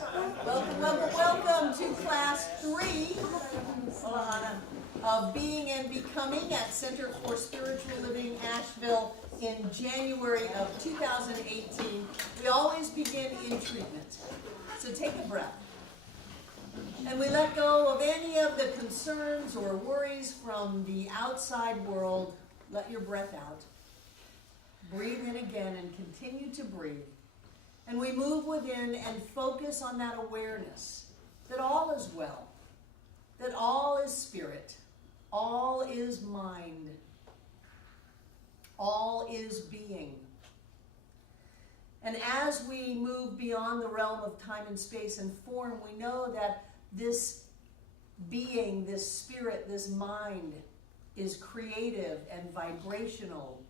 Welcome, welcome, welcome to class 3 of Being and Becoming at Center for Spiritual Living, Asheville in January of 2018. We always begin in treatment. So take a breath. And we let go of any of the concerns or worries from the outside world. Let your breath out. Breathe in again and continue to breathe. And we move within and focus on that awareness that all is well, that all is spirit, all is mind, all is being. And as we move beyond the realm of time and space and form, we know that this being, this spirit, this mind is creative and vibrational,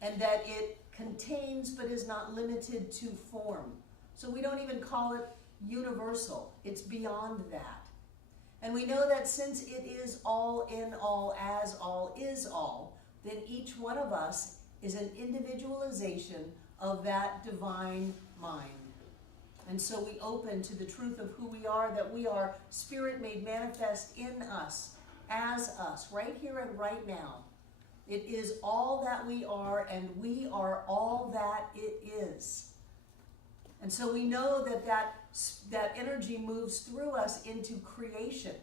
and that it contains but is not limited to form. So we don't even call it universal. It's beyond that. And we know that since it is all in all, as all is all, then each one of us is an individualization of that divine mind. And so we open to the truth of who we are, that we are spirit made manifest in us, as us, right here and right now. It is all that we are, and we are all that it is. And so we know that energy moves through us into creation,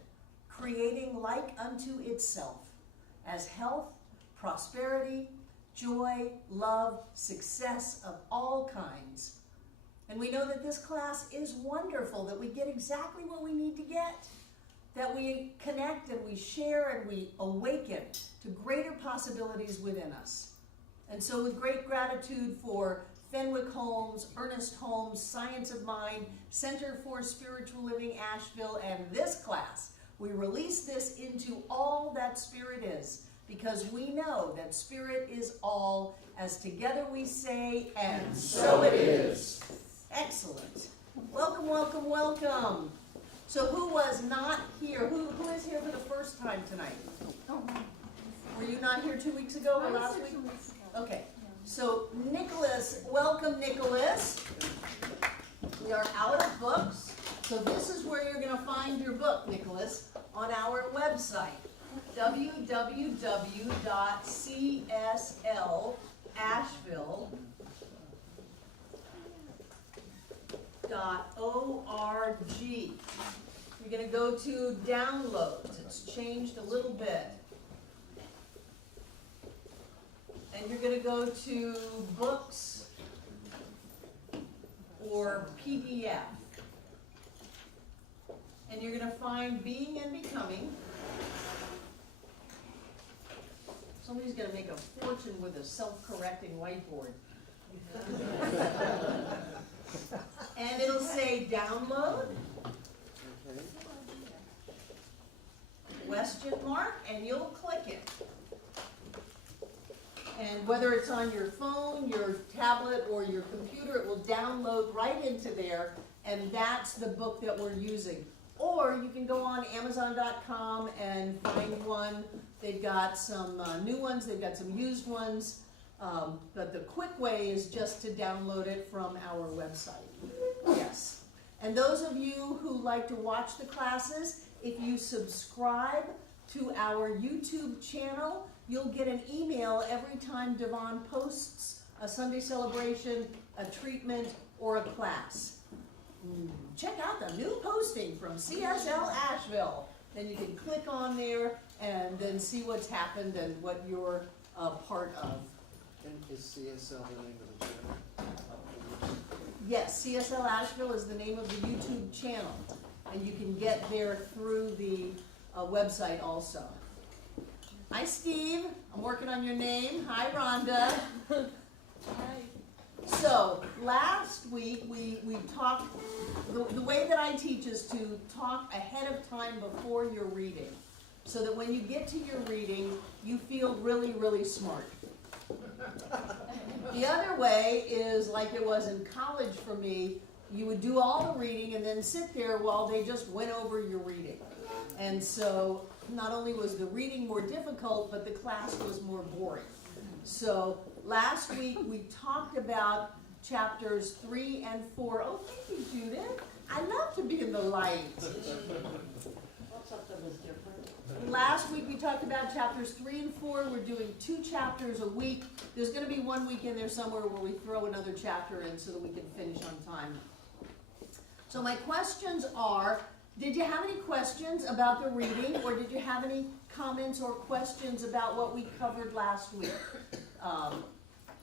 creating like unto itself, as health, prosperity, joy, love, success of all kinds. And we know that this class is wonderful, that we get exactly what we need to get, that we connect and we share and we awaken to greater possibilities within us. And so with great gratitude for Fenwick Holmes, Ernest Holmes, Science of Mind, Center for Spiritual Living, Asheville, and this class, we release this into all that spirit is, because we know that spirit is all, as together we say, and so it is. Excellent. Welcome, welcome, welcome. So who was not here? Who is here for the first time tonight? Were you not here 2 weeks ago or last week? 2 weeks ago. Okay. So Nicholas, welcome Nicholas. We are out of books. So this is where you're going to find your book, Nicholas, on our website, www.cslasheville.org. You're going to go to downloads. It's changed a little bit. And you're going to go to books or PDF. And you're going to find Being and Becoming. Somebody's going to make a fortune with a self-correcting whiteboard. And it'll say download, question mark, and you'll click it. And whether it's on your phone, your tablet, or your computer, it will download right into there, and that's the book that we're using. Or you can go on Amazon.com and find one. They've got some new ones, they've got some used ones, but the quick way is just to download it from our website. Yes. And those of you who like to watch the classes, if you subscribe to our YouTube channel, you'll get an email every time Devon posts a Sunday celebration, a treatment, or a class. Check out the new posting from CSL Asheville. Then you can click on there and then see what's happened and what you're a part of. And is CSL the name of the channel? Yes, CSL Asheville is the name of the YouTube channel. And you can get there through the website also. Hi, Steve. I'm working on your name. Hi, Rhonda. Hi. So, last week we talked, the way that I teach is to talk ahead of time before your reading, so that when you get to your reading, you feel really, really smart. The other way is like it was in college for me. You would do all the reading and then sit there while they just went over your reading. And so not only was the reading more difficult, but the class was more boring. So last week we talked about chapters 3 and 4. Oh, thank you, Judith. I to be in the light. Well, something was different. Last week we talked about chapters 3 and 4. We're doing 2 chapters a week. There's going to be 1 week in there somewhere where we throw another chapter in so that we can finish on time. So my questions are, did you have any questions about the reading, or did you have any comments or questions about what we covered last week?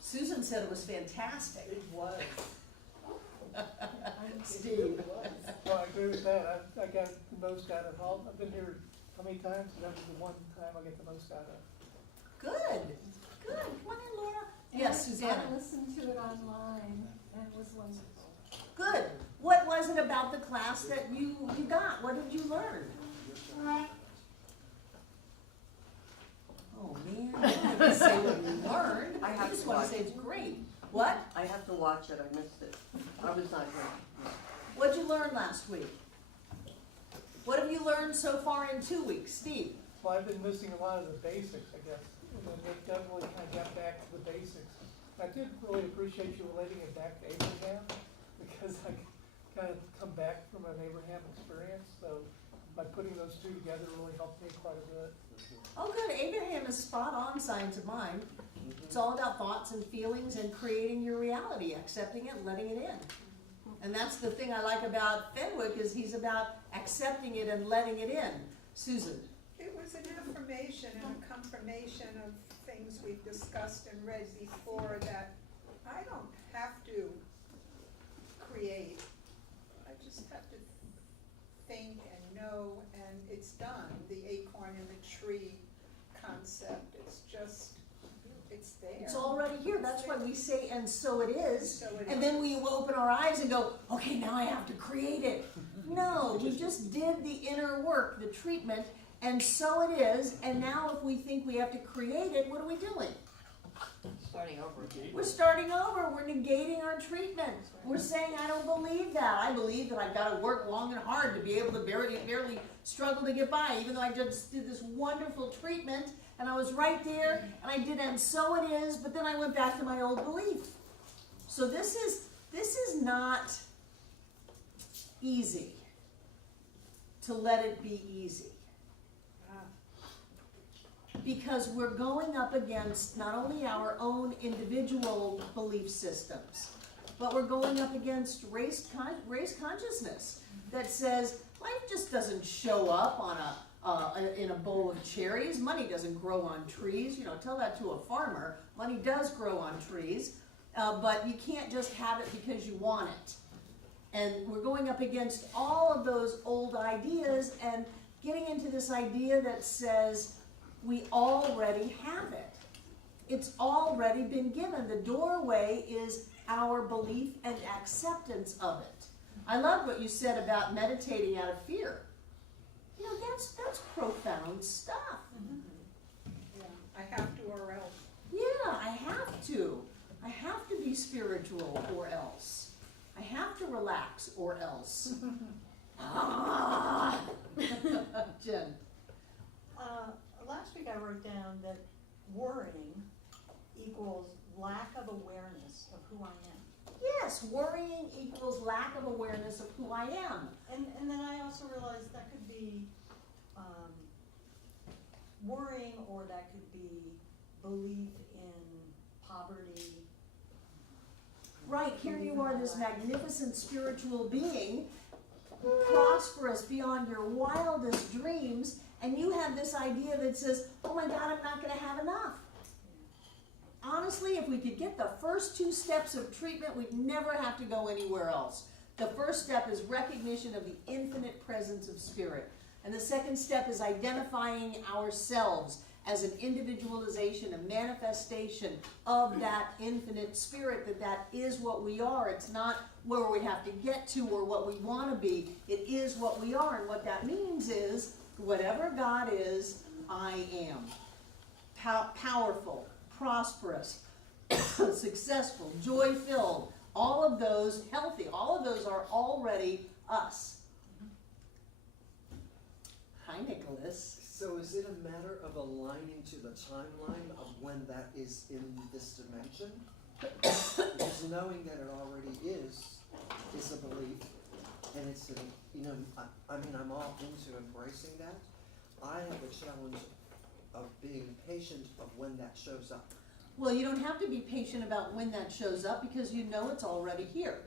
Susan said it was fantastic. It was. Steve. Well, I agree with that. I got the most out of all, I've been here how many times? That was the one time I get the most out of. Good. Good. Come on in, Laura. Yes, Susanna. I listened to it online and it was wonderful. Good. What was it about the class that you got? What did you learn? Oh man, I don't have to say what you learned. I have just to want watch to say it. it's great. What? I have to watch it, I missed it. I was not here. What'd you learn last week? What have you learned so far in 2 weeks, Steve? Well, I've been missing a lot of the basics, I guess. And then Nick definitely kind of got back to the basics. I did really appreciate you relating it back to Abraham, because I kind of come back from an Abraham experience, so by putting those two together really helped me quite a bit. Oh good, Abraham is spot on, science of mind. It's all about thoughts and feelings and creating your reality, accepting it, letting it in. And that's the thing I like about Fenwick, is he's about accepting it and letting it in. Susan? It was an affirmation and a confirmation of things we've discussed and read before, that I don't have to create. I just have to think and know, and it's done. The acorn and the tree concept, it's just, it's there. It's already here. That's why we say, and so it is. So it And is. then we open our eyes and go, okay, now I have to create it. No, we just did the inner work, the treatment, and so it is. And now if we think we have to create it, what are we doing? Starting over again. We're starting over. We're negating our treatment. We're saying, I don't believe that. I believe that I've got to work long and hard to be able to barely struggle to get by, even though I just did this wonderful treatment and I was right there and I did, and so it is, but then I went back to my old belief. So this is not easy to let it be easy. Because we're going up against not only our own individual belief systems, but we're going up against race consciousness that says life just doesn't show up on in a bowl of cherries. Money doesn't grow on trees. You know, tell that to a farmer. Money does grow on trees, but you can't just have it because you want it. And we're going up against all of those old ideas and getting into this idea that says, we already have it. It's already been given. The doorway is our belief and acceptance of it. I love what you said about meditating out of fear. You know, that's profound stuff. Yeah, I have to or else. Yeah, I have to. I have to be spiritual or else. I have to relax or else. Jen. Last week I wrote down that worrying equals lack of awareness of who I am. Yes, worrying equals lack of awareness of who I am. And then I also realized that could be worrying, or that could be belief in poverty. Right, here you are, this magnificent spiritual being, prosperous beyond your wildest dreams, and you have this idea that says, oh my God, I'm not going to have enough. Honestly, if we could get the first 2 steps of treatment, we'd never have to go anywhere else. The first step is recognition of the infinite presence of spirit. And the second step is identifying ourselves as an individualization, a manifestation of that infinite spirit, that is what we are. It's not where we have to get to or what we want to be. It is what we are. And what that means is, whatever God is, I am. Powerful, prosperous, successful, joy-filled, all of those healthy, all of those are already us. Hi, Nicholas. So is it a matter of aligning to the timeline of when that is in this dimension? Because knowing that it already is a belief, and it's, I mean, I'm all into embracing that. I have a challenge of being patient of when that shows up. Well, you don't have to be patient about when that shows up because you know it's already here.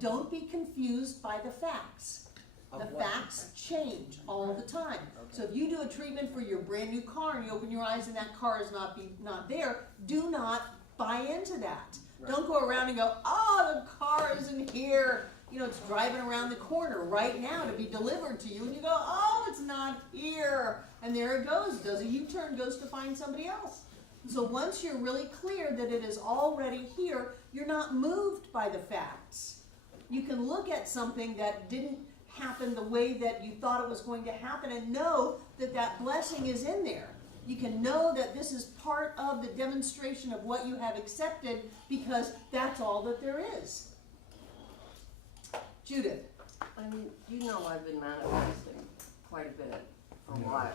Don't be confused by the facts. Of The what? facts change all the time. So if you do a treatment for your brand new car and you open your eyes and that car is not there, do not buy into that. Right. Don't go around and go, oh, the car isn't here. You know, it's driving around the corner right now to be delivered to you, and you go, oh, it's not here. And there it goes, does a U-turn, goes to find somebody else. So once you're really clear that it is already here, you're not moved by the facts. You can look at something that didn't happen the way that you thought it was going to happen and know that that blessing is in there. You can know that this is part of the demonstration of what you have accepted because that's all that there is. Judith. I mean, you know I've been manifesting quite a bit for a while.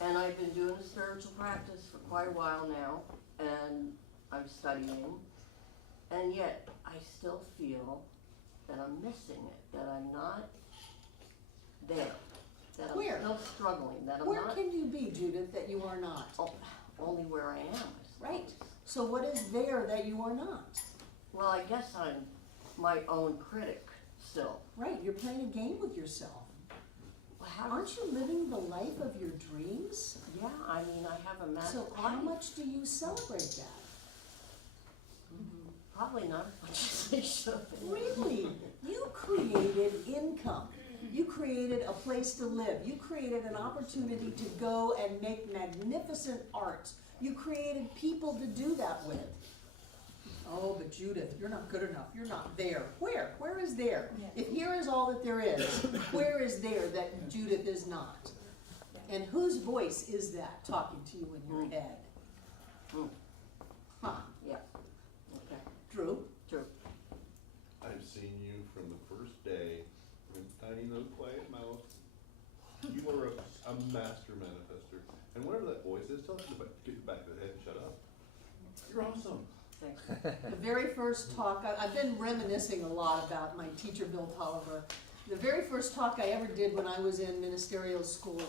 And I've been doing spiritual practice for quite a while now, and I'm studying, and yet I still feel that I'm missing it, that I'm not there, that I'm Where? still struggling, that I'm Where not can you be, Judith, that you are not? only where I am, I suppose. Right. So what is there that you are not? Well, I guess I'm my own critic still. Right, you're playing a game with yourself. Well, how Aren't you living the life of your dreams? Yeah, I mean, I have a massive So how much do you celebrate that? Probably not as much as they should. Really? You created income. You created a place to live. You created an opportunity to go and make magnificent art. You created people to do that with. Oh, but Judith, you're not good enough. You're not there. Where? Where is there? If here is all that there is, where is there that Judith is not? And whose voice is that talking to you in your head? Huh? Yeah. Okay. Drew? True. I've seen you from the first day with tiny little quiet mouth. You are a master manifester. And whatever that voice is, tell it to get your back of the head and shut up. You're awesome. Thanks. The very first talk, I've been reminiscing a lot about my teacher, Bill Tolliver. The very first talk I ever did when I was in ministerial school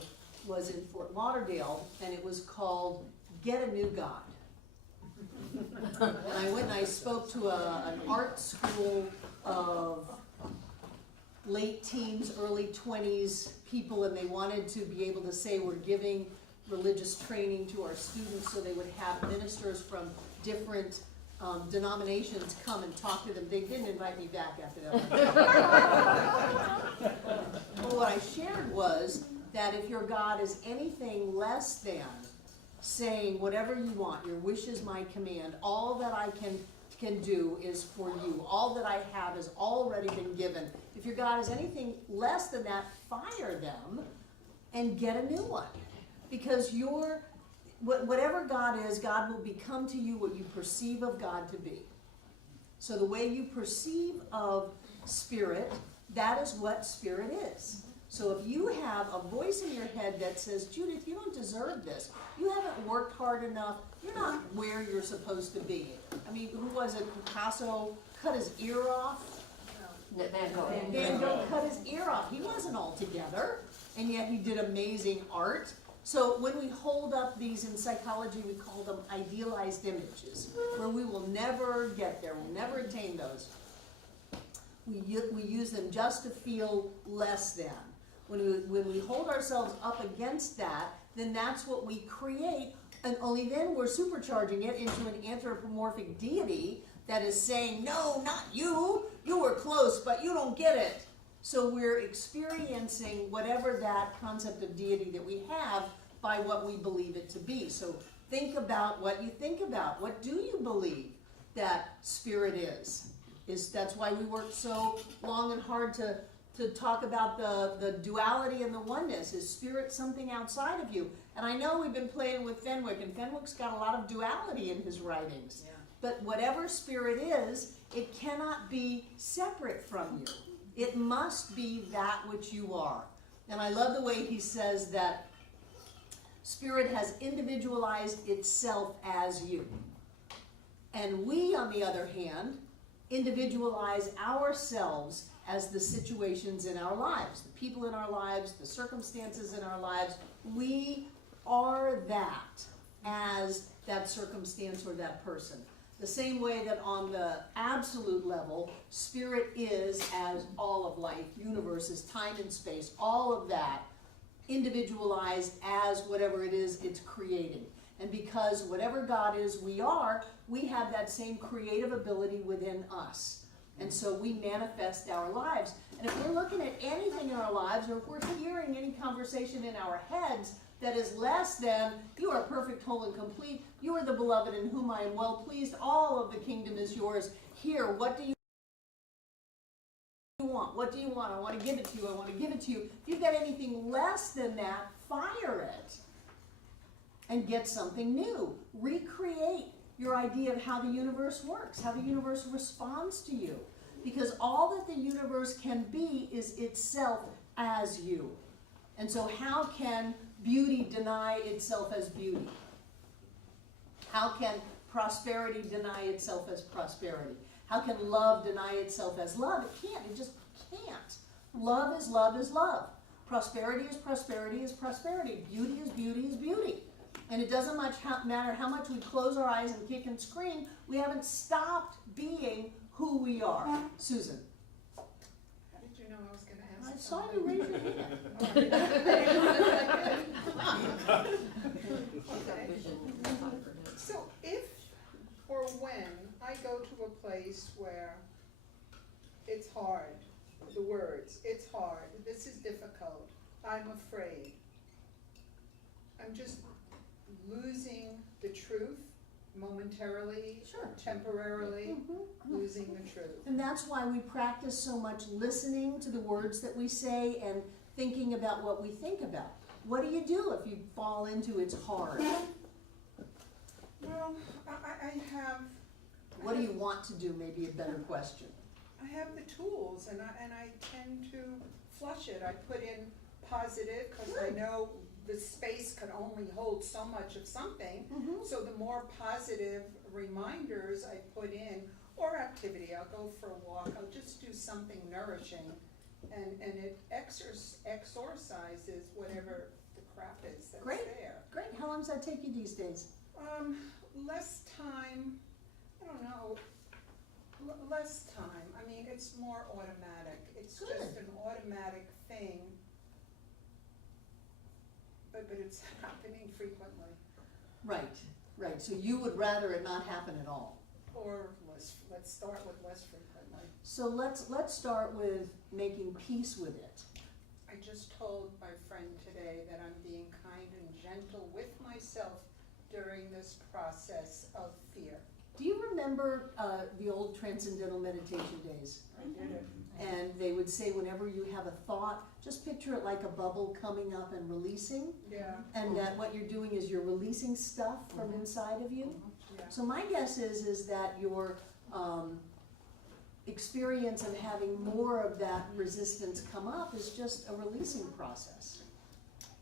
was in Fort Lauderdale, and it was called Get a New God. And I went and I spoke to an art school of late teens, early 20s people, and they wanted to be able to say we're giving religious training to our students so they would have ministers from different denominations come and talk to them. They didn't invite me back after that. Well, what I shared was that if your God is anything less than saying whatever you want, your wish is my command, all that I can do is for you, all that I have has already been given. If your God is anything less than that, fire them and get a new one. Because whatever God is, God will become to you what you perceive of God to be. So the way you perceive of spirit, that is what spirit is. So if you have a voice in your head that says, Judith, you don't deserve this. You haven't worked hard enough. You're not where you're supposed to be. I mean, who was it? Picasso cut his ear off? Van Gogh. Van Gogh cut his ear off. He wasn't all together, and yet he did amazing art. So when we hold up these, in psychology we call them idealized images, where we will never get there, we'll never attain those. We use them just to feel less than. When we hold ourselves up against that, then that's what we create, and only then we're supercharging it into an anthropomorphic deity that is saying, no, not you, you were close, but you don't get it. So we're experiencing whatever that concept of deity that we have by what we believe it to be. So think about what you think about. What do you believe that spirit is? That's why we worked so long and hard to talk about the duality and the oneness. Is spirit something outside of you? And I know we've been playing with Fenwick, and Fenwick's got a lot of duality in his writings. Yeah. But whatever spirit is, it cannot be separate from you. It must be that which you are. And I love the way he says that spirit has individualized itself as you. And we, on the other hand, individualize ourselves as the situations in our lives, the people in our lives, the circumstances in our lives. We are that as that circumstance or that person. The same way that on the absolute level, spirit is as all of life, universe is time and space, all of that individualized as whatever it is it's creating. And because whatever God is, we are, we have that same creative ability within us. And so we manifest our lives. And if we're looking at anything in our lives, or if we're hearing any conversation in our heads that is less than, you are perfect, whole, and complete, you are the beloved in whom I am well pleased, all of the kingdom is yours. Here, what do you want? What do you want? I want to give it to you. I want to give it to you. If you've got anything less than that, fire it and get something new. Recreate your idea of how the universe works, how the universe responds to you. Because all that the universe can be is itself as you. And so how can beauty deny itself as beauty? How can prosperity deny itself as prosperity? How can love deny itself as love? It can't. It just can't. Love is love is love. Prosperity is prosperity is prosperity. Beauty is beauty is beauty. And it doesn't matter how much we close our eyes and kick and scream, we haven't stopped being who we are. Susan. How did you know I was going to I ask saw something? you raise your hand. Okay. So if or when I go to a place where it's hard, the words, it's hard, this is difficult, I'm afraid, I'm just losing the truth momentarily, Sure. temporarily, losing the truth. And that's why we practice so much listening to the words that we say and thinking about what we think about. What do you do if you fall into it's hard? Well, I have. What do you want to do, maybe a better question. I have the tools, and I tend to flush it. I put in positive, because I know the space can only hold so much of something. So the more positive reminders I put in, or activity, I'll go for a walk, I'll just do something nourishing, and it exorcises whatever the crap is that's there. Great. How long does that take you these days? Less time, I don't know, less time. I mean, it's more automatic. It's Good. just an automatic thing, but it's happening frequently. Right. So you would rather it not happen at all. Or let's start with less frequently. So let's start with making peace with it. I just told my friend today that I'm being kind and gentle with myself during this process of fear. Do you remember the old transcendental meditation days? I did it. And they would say whenever you have a thought, just picture it like a bubble coming up and releasing. Yeah. And that what you're doing is you're releasing stuff from inside of you. Yeah. So my guess is that your experience of having more of that resistance come up is just a releasing process.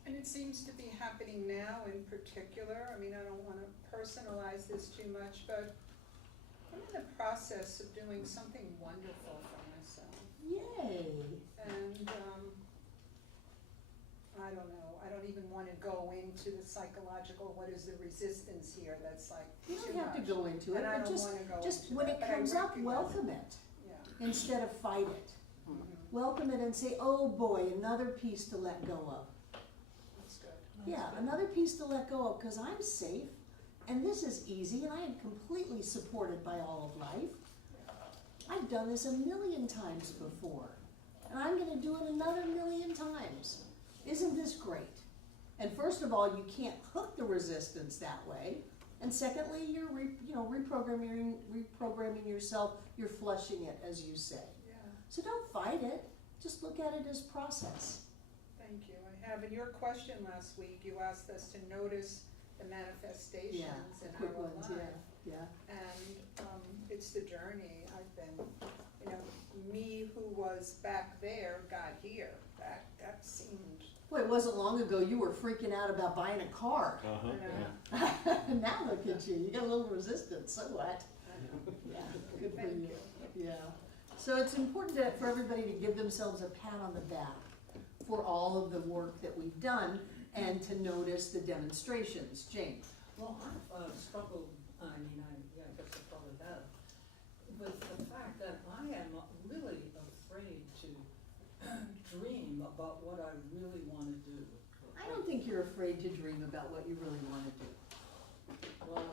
And it seems to be happening now in particular. I mean, I don't want to personalize this too much, but I'm in the process of doing something wonderful for myself. Yay! And I don't know, I don't even want to go into the psychological, what is the resistance here, that's like You too don't have to much. go into it, And I but don't just, want to go just into when that, it but I comes up, recognize welcome it. it Yeah. instead of fight it. Mhm. Welcome it and say, oh boy, another piece to let go of. That's good. Yeah, another piece to let go of, because I'm safe, and this is easy, and I am completely supported by all of life. I've done this 1,000,000 times before, and I'm going to do it another 1,000,000 times. Isn't this great? And first of all, you can't hook the resistance that way, and secondly, you're reprogramming yourself. You're flushing it, as you say. Yeah, So don't fight it. Just look at it as process. thank you. I have, in your question last week, you asked us to notice the manifestations in quick our ones, life. yeah. And it's the journey. I've been, me who was back there got here. That seemed, Boy, it wasn't long ago you were freaking out about buying a car. Uh-huh, I know. yeah. Now look at you. You got a little resistance. So what? Yeah, good for Thank you. you. Yeah, so it's important for everybody to give themselves a pat on the back for all of the work that we've done and to notice the demonstrations. Jane? Well, I've struggled, I guess I probably have, with the fact that I am really afraid to dream about what I really want to do. I don't think you're afraid to dream about what you really want to do. Well,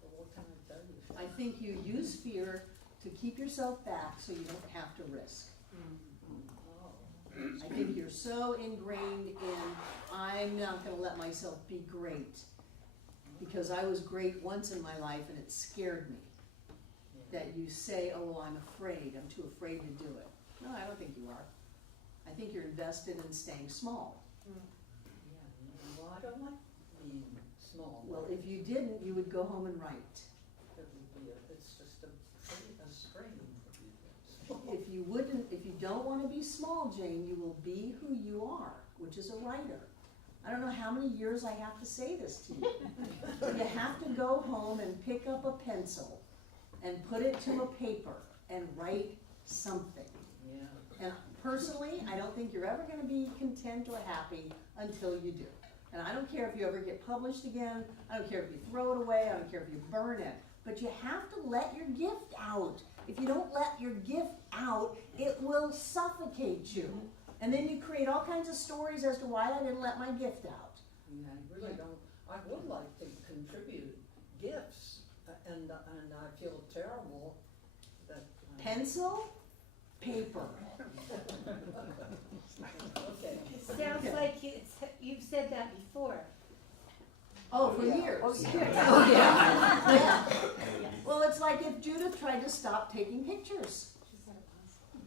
what can I tell you? I think you use fear to keep yourself back so you don't have to risk. Oh. I think you're so ingrained in, I'm not gonna let myself be great. Because I was great once in my life and it scared me. That you say, oh, well, I'm afraid, I'm too afraid to do it. No, I don't think you are. I think you're invested in staying small. Yeah, well, I don't like being small. Well, if you didn't, you would go home and write. It would be it's just a strain for people. If you don't wanna be small, Jane, you will be who you are, which is a writer. I don't know how many years I have to say this to you. You have to go home and pick up a pencil and put it to a paper and write something. Yeah. And personally, I don't think you're ever gonna be content or happy until you do. And I don't care if you ever get published again, I don't care if you throw it away, I don't care if you burn it, but you have to let your gift out. If you don't let your gift out, it will suffocate you. And then you create all kinds of stories as to why I didn't let my gift out. Yeah, I really don't, I would like to contribute gifts, and I feel terrible that. Pencil, paper. Okay. Sounds like you've said that before. Oh, for Yeah. years. Oh, yeah. Oh, yeah. Yeah. Well, it's like if Judith tried to stop taking pictures.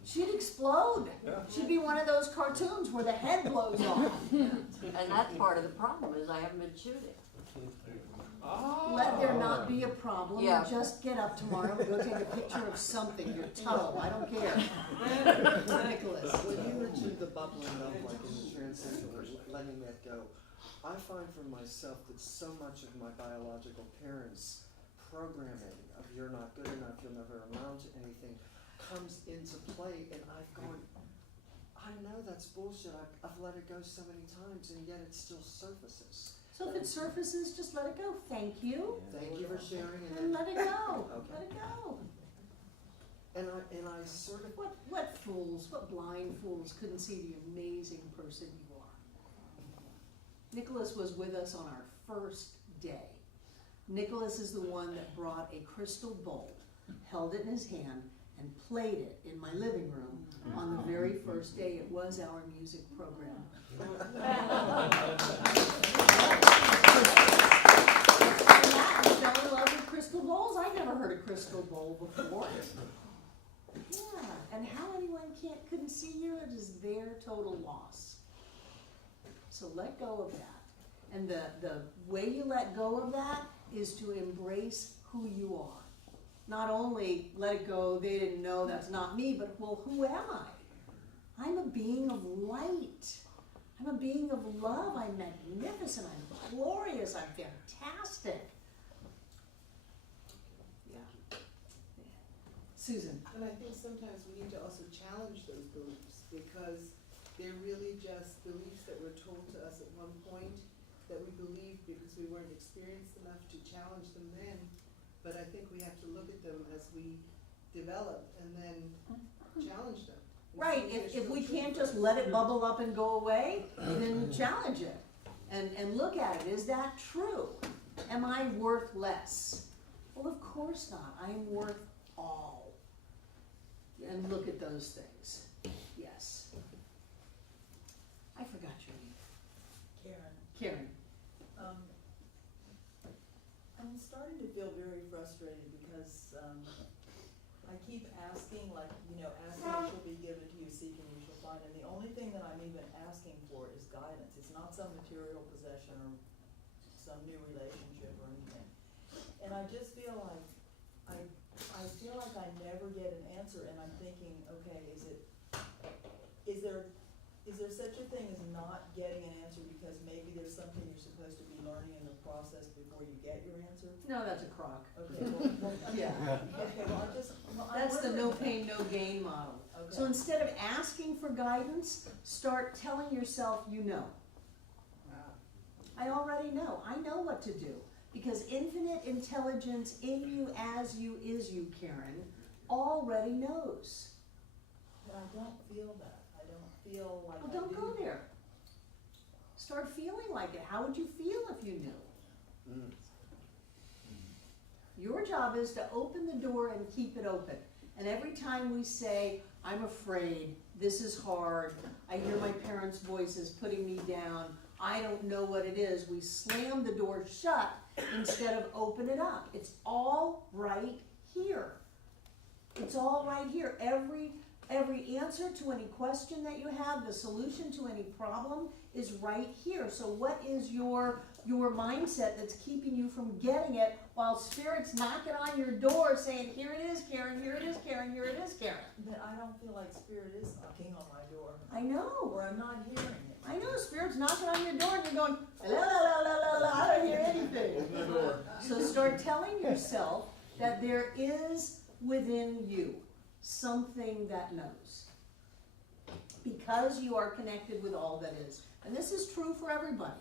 She'd explode. She'd be one of those cartoons where the head blows off. And that's part of the problem, is I haven't been shooting. Let there not be a problem. Yeah. Just get up tomorrow and go take a picture of something, your toe, I don't care. Nicholas. When you mentioned the bubbling up, like in the transition, or letting that go, I find for myself that so much of my biological parents' programming of you're not good enough, you'll never amount to anything, comes into play, and I've gone, I know that's bullshit, I've let it go so many times, and yet it still surfaces. So if it surfaces, just let it go. Thank you. Thank you for sharing, And let it go. Okay. Let it go. and I sort of, What fools, what blind fools couldn't see the amazing person you are. Nicholas was with us on our first day. Nicholas is the one that brought a crystal bowl, held it in his hand, and played it in my living room on the very first day. It was our music program. I fell in love with crystal bowls. I'd never heard a crystal bowl before. Yeah, and how anyone couldn't see you, it is their total loss. So let go of that. And the way you let go of that is to embrace who you are. Not only let it go, they didn't know, that's not me, but well, who am I? I'm a being of light. I'm a being of love. I'm magnificent. I'm glorious. I'm fantastic. Yeah. Susan. And I think sometimes we need to also challenge those beliefs, because they're really just beliefs that were told to us at one point that we believed because we weren't experienced enough to challenge them then. But I think we have to look at them as we develop and then challenge them. and Right, see if they're we still can't true for just us. let it bubble up and go away, then challenge it. And look at it, is that true? Am I worth less? Well, of course not, I'm worth all. And look at those things, yes. I forgot your name. Karen. I'm starting to feel very frustrated because I keep asking, like, ask and it shall be given to you, seek and you shall find. And the only thing that I'm even asking for is guidance. It's not some material possession or some new relationship or anything. And I just feel like, I feel like I never get an answer, and I'm thinking, okay, is there such a thing as not getting an answer because maybe there's something you're supposed to be learning in the process before you get your answer? No, that's a crock. Okay, well, Yeah. okay, well, Well, I'm That's the no wondering- pain, no gain model. So Okay. instead of asking for guidance, start telling yourself you know. I already know. I know what to do. Because infinite intelligence in you, as you, is you, Karen, already knows. But I don't feel that. I don't feel like Well, I don't do. go there. Start feeling like it. How would you feel if you knew? Mm. Your job is to open the door and keep it open. And every time we say, I'm afraid, this is hard, I hear my parents' voices putting me down, I don't know what it is, we slam the door shut instead of open it up. It's all right here. It's all right here. Every answer to any question that you have, the solution to any problem is right here. So what is your mindset that's keeping you from getting it while Spirit's knocking on your door saying, here it is, Karen, here it is, Karen, here it is, Karen. But I don't feel like Spirit is knocking on my door, I know. or I'm not hearing it. I know Spirit's knocking on your door and you're going, la la la la la la, I don't hear anything. Open the door. So start telling yourself that there is within you something that knows. Because you are connected with all that is. And this is true for everybody.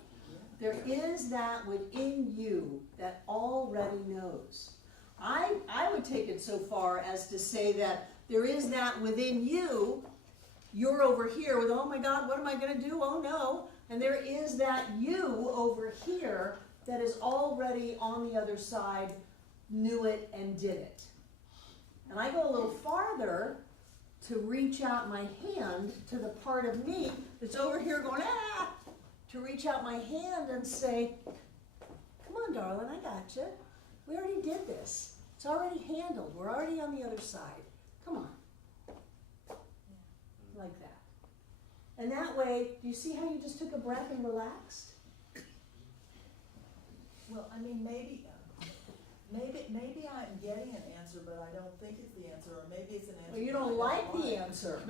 There is that within you that already knows. I would take it so far as to say that there is that within you. You're over here with, oh my God, what am I going to do? Oh no. And there is that you over here that is already on the other side, knew it and did it. And I go a little farther to reach out my hand to the part of me that's over here going, ah, to reach out my hand and say, come on, darling, I got you. We already did this. It's already handled. We're already on the other side. Come on. Like that. And that way, do you see how you just took a breath and relaxed? Well, I mean, maybe I'm getting an answer, but I don't think it's the answer, or maybe it's an answer. Well, you that I don't like the answer.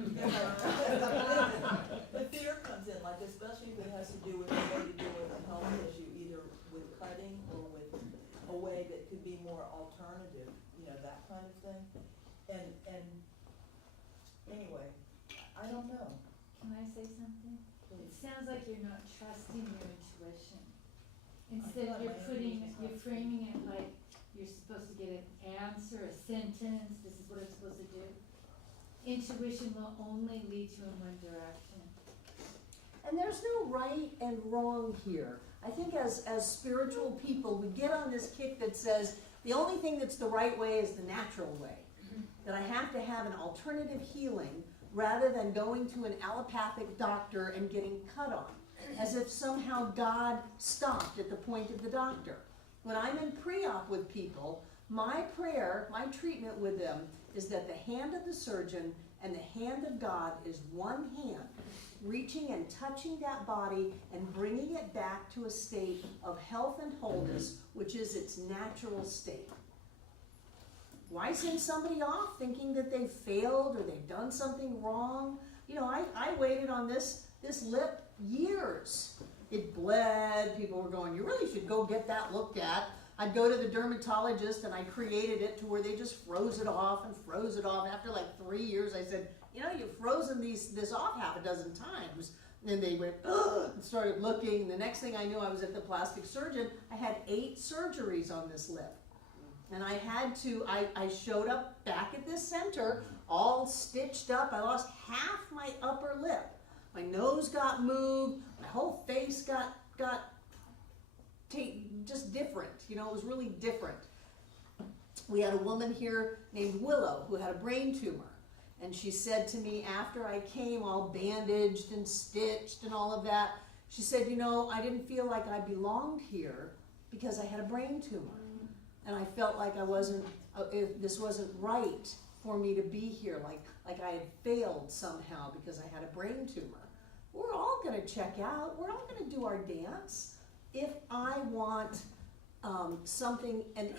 The fear comes in, like especially if it has to do with a way to deal with a health issue, either with cutting or with a way that could be more alternative, that kind of thing. And anyway, I don't know. Can I say something? It sounds like you're not trusting your intuition. Instead, thought you're my intuition's not framing it like you're supposed to get an answer, a sentence, this is what it's supposed to do. Intuition will only lead you in one direction. And there's no right and wrong here. I think as spiritual people, we get on this kick that says the only thing that's the right way is the natural way. That I have to have an alternative healing rather than going to an allopathic doctor and getting cut on. As if somehow God stopped at the point of the doctor. When I'm in pre-op with people, my prayer, my treatment with them is that the hand of the surgeon and the hand of God is one hand, reaching and touching that body and bringing it back to a state of health and wholeness, which is its natural state. Why send somebody off thinking that they failed or they've done something wrong? I waited on this lip years. It bled. People were going, you really should go get that looked at. I'd go to the dermatologist and I created it to where they just froze it off. After like 3 years, I said, you've frozen this off half a dozen times. And then they went, ugh, and started looking. The next thing I knew, I was at the plastic surgeon. I had 8 surgeries on this lip. And I showed up back at this center, all stitched up. I lost half my upper lip. My nose got moved. My whole face got just different. It was really different. We had a woman here named Willow who had a brain tumor. And she said to me after I came all bandaged and stitched and all of that, she said, I didn't feel like I belonged here because I had a brain tumor. And I felt like this wasn't right for me to be here, like I had failed somehow because I had a brain tumor. We're all going to check out. We're all going to do our dance. If I want an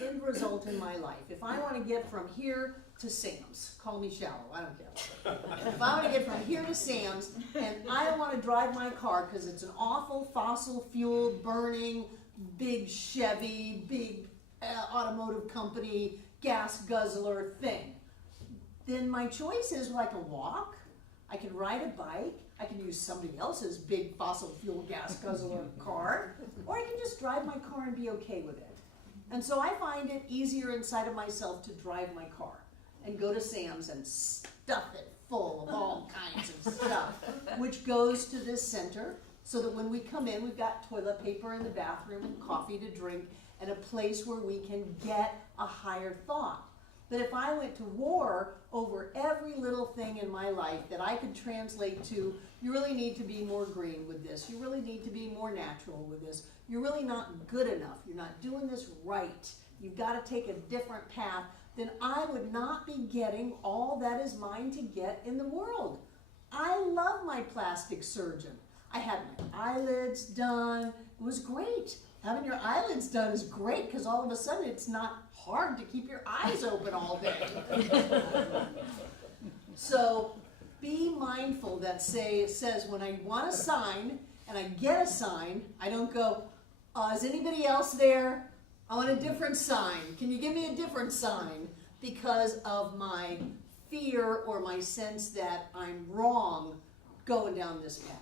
end result in my life, if I want to get from here to Sam's, call me shallow, I don't care. If I want to get from here to Sam's and I don't want to drive my car because it's an awful fossil fuel burning, big Chevy, big automotive company, gas guzzler thing. then my choice is, well, I can walk, I can ride a bike, I can use somebody else's big fossil fuel gas guzzler car, or I can just drive my car and be okay with it. And so I find it easier inside of myself to drive my car and go to Sam's and stuff it full of all kinds of stuff, which goes to this center, so that when we come in, we've got toilet paper in the bathroom and coffee to drink and a place where we can get a higher thought. But if I went to war over every little thing in my life that I could translate to, you really need to be more green with this, you really need to be more natural with this, you're really not good enough, you're not doing this right, you've got to take a different path, then I would not be getting all that is mine to get in the world. I love my plastic surgeon. I had my eyelids done. It was great. Having your eyelids done is great because all of a sudden it's not hard to keep your eyes open all day. So be mindful that it says when I want a sign and I get a sign, I don't go, is anybody else there? I want a different sign. Can you give me a different sign? Because of my fear or my sense that I'm wrong going down this path.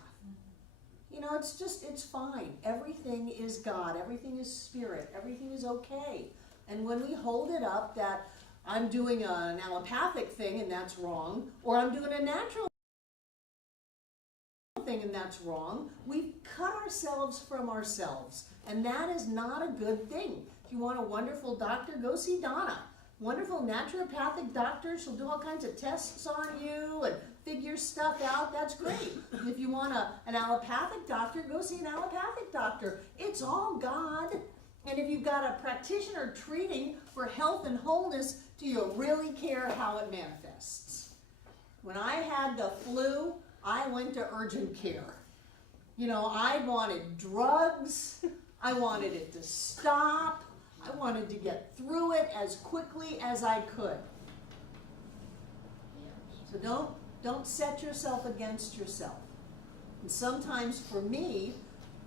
You know, it's fine. Everything is God. Everything is spirit. Everything is okay. And when we hold it up that I'm doing an allopathic thing and that's wrong, or I'm doing a natural thing and that's wrong, we've cut ourselves from ourselves. And that is not a good thing. If you want a wonderful doctor, go see Donna. Wonderful naturopathic doctor. She'll do all kinds of tests on you and figure stuff out. That's great. If you want an allopathic doctor, go see an allopathic doctor. It's all God. And if you've got a practitioner treating for health and wholeness, do you really care how it manifests? When I had the flu, I went to urgent care. You know, I wanted drugs. I wanted it to stop. I wanted to get through it as quickly as I could. So don't set yourself against yourself. And sometimes for me,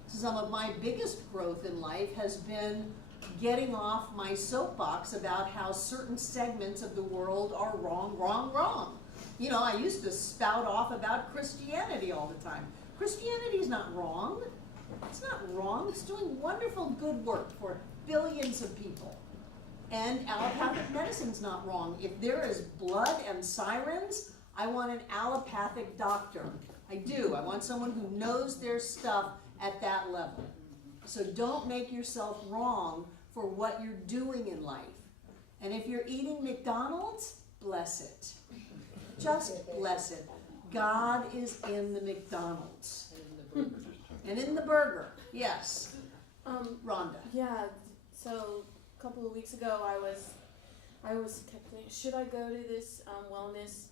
some of my biggest growth in life has been getting off my soapbox about how certain segments of the world are wrong, wrong, wrong. You know, I used to spout off about Christianity all the time. Christianity is not wrong. It's not wrong. It's doing wonderful good work for billions of people. And allopathic medicine's not wrong. If there is blood and sirens, I want an allopathic doctor. I do. I want someone who knows their stuff at that level. So don't make yourself wrong for what you're doing in life. And if you're eating McDonald's, bless it. Just bless it. God is in the McDonald's. And in the burger, yes. Rhonda. Yeah, so a couple of weeks ago I was kept thinking, should I go to this wellness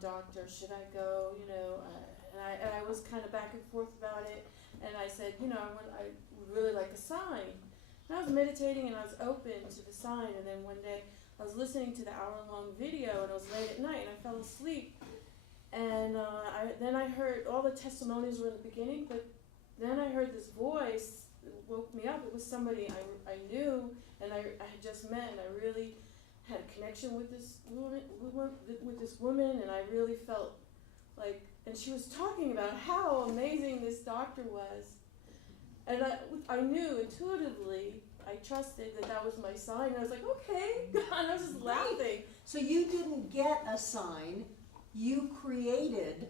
doctor? Should I go, and I was kind of back and forth about it, and I said, I would really like a sign. And I was meditating and I was open to the sign, and then one day I was listening to the hour-long video and it was late at night and I fell asleep. And then I heard all the testimonies were in the beginning, but then I heard this voice that woke me up. It was somebody I knew and I had just met, and I really had a connection with this woman, and I really felt like, and she was talking about how amazing this doctor was. And I knew intuitively, I trusted that was my sign. I was like, okay, and I was just laughing. So you didn't get a sign, you created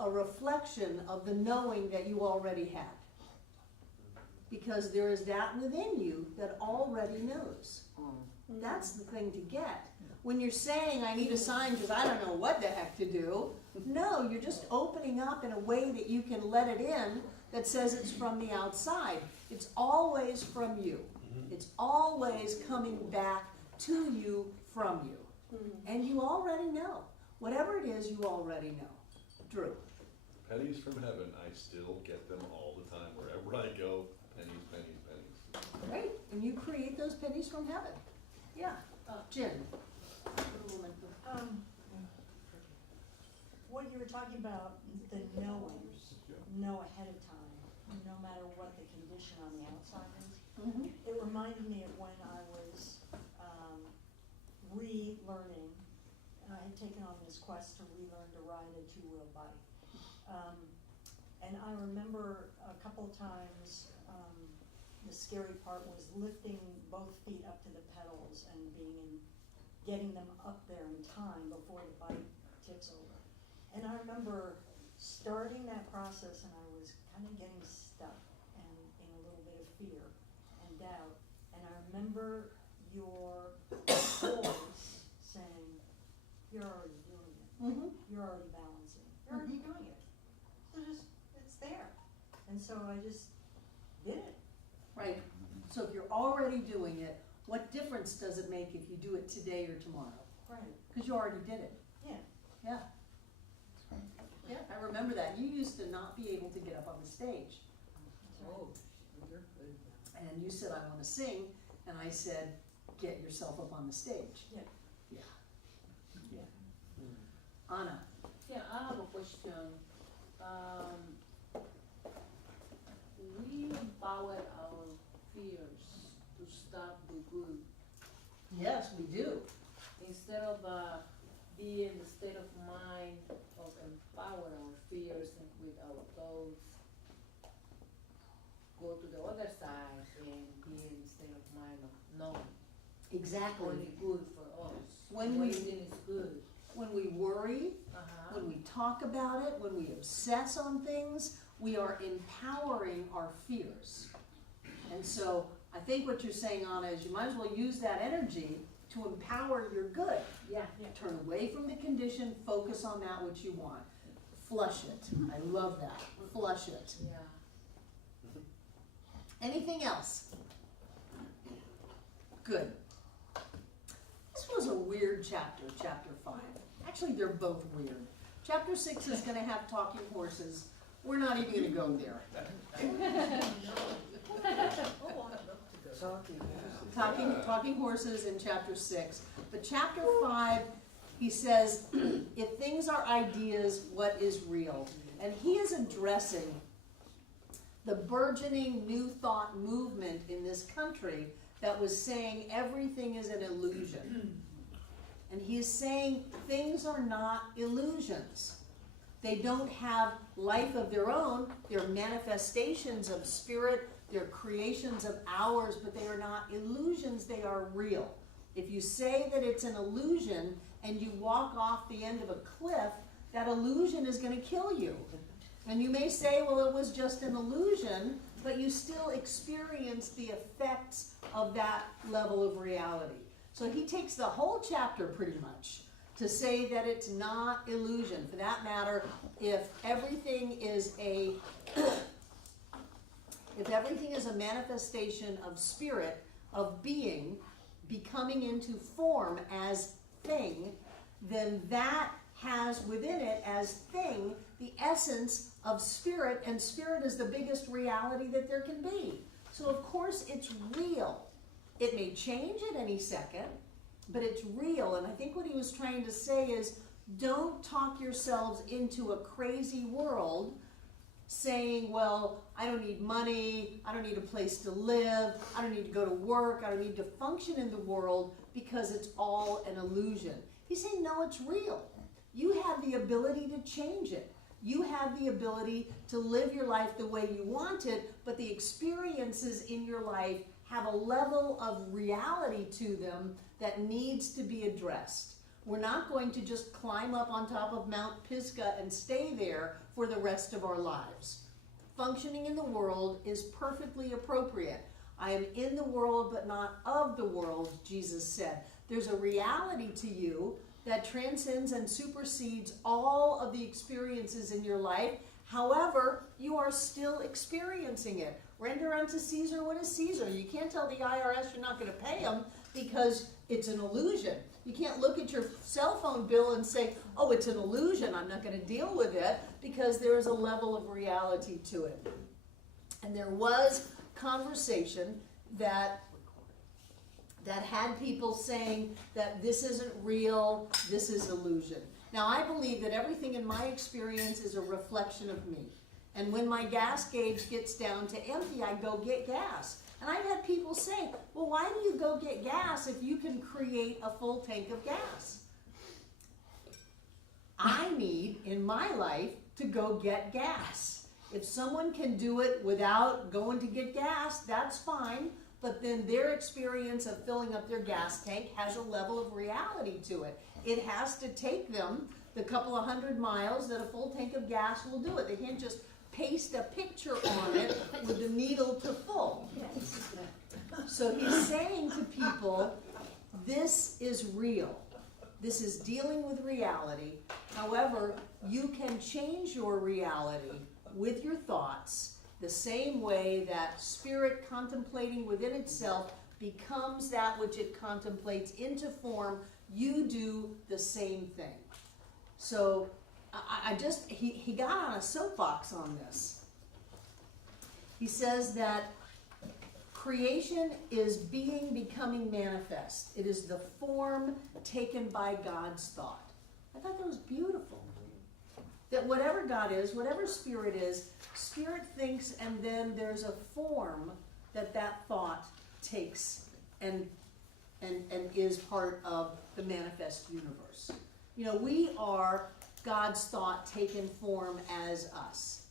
a reflection of the knowing that you already had. Because there is that within you that already knows. That's the thing to get. When you're saying, I need a sign because I don't know what the heck to do, no, you're just opening up in a way that you can let it in that says it's from the outside. It's always from you. It's always coming back to you from you. And you already know. Whatever it is, you already know. Drew. Pennies from heaven, I still get them all the time. Wherever I go, pennies, pennies, pennies. Great. And you create those pennies from heaven. Yeah. Jen. What you were talking about, the knowing, know ahead of time, no matter what the condition on the outside is. It reminded me of when I was relearning. I I'd taken on this quest to relearn to ride a two-wheel bike. And I remember a couple times, the scary part was lifting both feet up to the pedals and getting them up there in time before the bike tips over. And I remember starting that process, and I was kind of getting stuck and in a little bit of fear and doubt. And I remember your voice saying, "You're already doing it. Mm-hmm. You're already balancing. You're already doing it. So it's there." And so I just did it. Right. So if you're already doing it, what difference does it make if you do it today or tomorrow? Right. Because you already did it. Yeah. Yeah. Yeah, I remember that. You used to not be able to get up on the stage. Oh, you're good. And you said, "I want to sing." And I said, "Get yourself up on the stage." Yeah. Yeah. Yeah. Anna. Yeah, I have a question. We empower our fears to stop the good. Yes, we do. Instead of being in the state of mind of empower our fears and with our thoughts, go to the other side and be in the state of mind of knowing Exactly. only good for us. When we- Everything is good. When we worry, when we talk about it, when we obsess on things, we are empowering our fears. And so I think what you're saying, Anna, is you might as well use that energy to empower your good. Yeah. Turn away from the condition, focus on that which you want. Flush it. I love that. Flush it. Yeah. Anything else? Good. This was a weird chapter, chapter 5. Actually, they're both weird. Chapter 6 is going to have talking horses. We're not even going to go there. Oh, I'd love to go. Talking horses in chapter 6. But chapter 5, he says, if things are ideas, what is real? And he is addressing the burgeoning new thought movement in this country that was saying everything is an illusion. And he is saying things are not illusions. They don't have life of their own. They're manifestations of spirit. They're creations of ours, but they are not illusions. They are real. If you say that it's an illusion and you walk off the end of a cliff, that illusion is going to kill you. And you may say, well, it was just an illusion, but you still experience the effects of that level of reality. So he takes the whole chapter pretty much to say that it's not illusion. For that matter, if everything is a manifestation of spirit, of being, becoming into form as thing, then that has within it as thing the essence of spirit, and spirit is the biggest reality that there can be. So of course it's real. It may change at any second, but it's real. And I think what he was trying to say is, don't talk yourselves into a crazy world saying, well, I don't need money, I don't need a place to live, I don't need to go to work, I don't need to function in the world because it's all an illusion. He's saying, no, it's real. You have the ability to change it. You have the ability to live your life the way you want it, but the experiences in your life have a level of reality to them that needs to be addressed. We're not going to just climb up on top of Mount Pisgah and stay there for the rest of our lives. Functioning in the world is perfectly appropriate. I am in the world, but not of the world, Jesus said. There's a reality to you that transcends and supersedes all of the experiences in your life. However, you are still experiencing it. Render unto Caesar what is Caesar. You can't tell the IRS you're not going to pay them because it's an illusion. You can't look at your cell phone bill and say, oh, it's an illusion, I'm not going to deal with it, because there is a level of reality to it. And there was conversation that had people saying that this isn't real, this is illusion. Now, I believe that everything in my experience is a reflection of me. And when my gas gauge gets down to empty, I go get gas. And I've had people say, well, why do you go get gas if you can create a full tank of gas? need in my life to go get gas. If someone can do it without going to get gas, that's fine, but then their experience of filling up their gas tank has a level of reality to it. It has to take them the couple of 100 miles that a full tank of gas will do it. They can't just paste a picture on it with the needle to full. So he's saying to people, this is real. This is dealing with reality. However, you can change your reality with your thoughts the same way that spirit contemplating within itself becomes that which it contemplates into form. You do the same thing. So he got on a soapbox on this. He says that creation is being becoming manifest. It is the form taken by God's thought. I thought that was beautiful. That whatever God is, whatever spirit is, spirit thinks, and then there's a form that that thought takes and is part of the manifest universe. You know, we are God's thought taken form as us.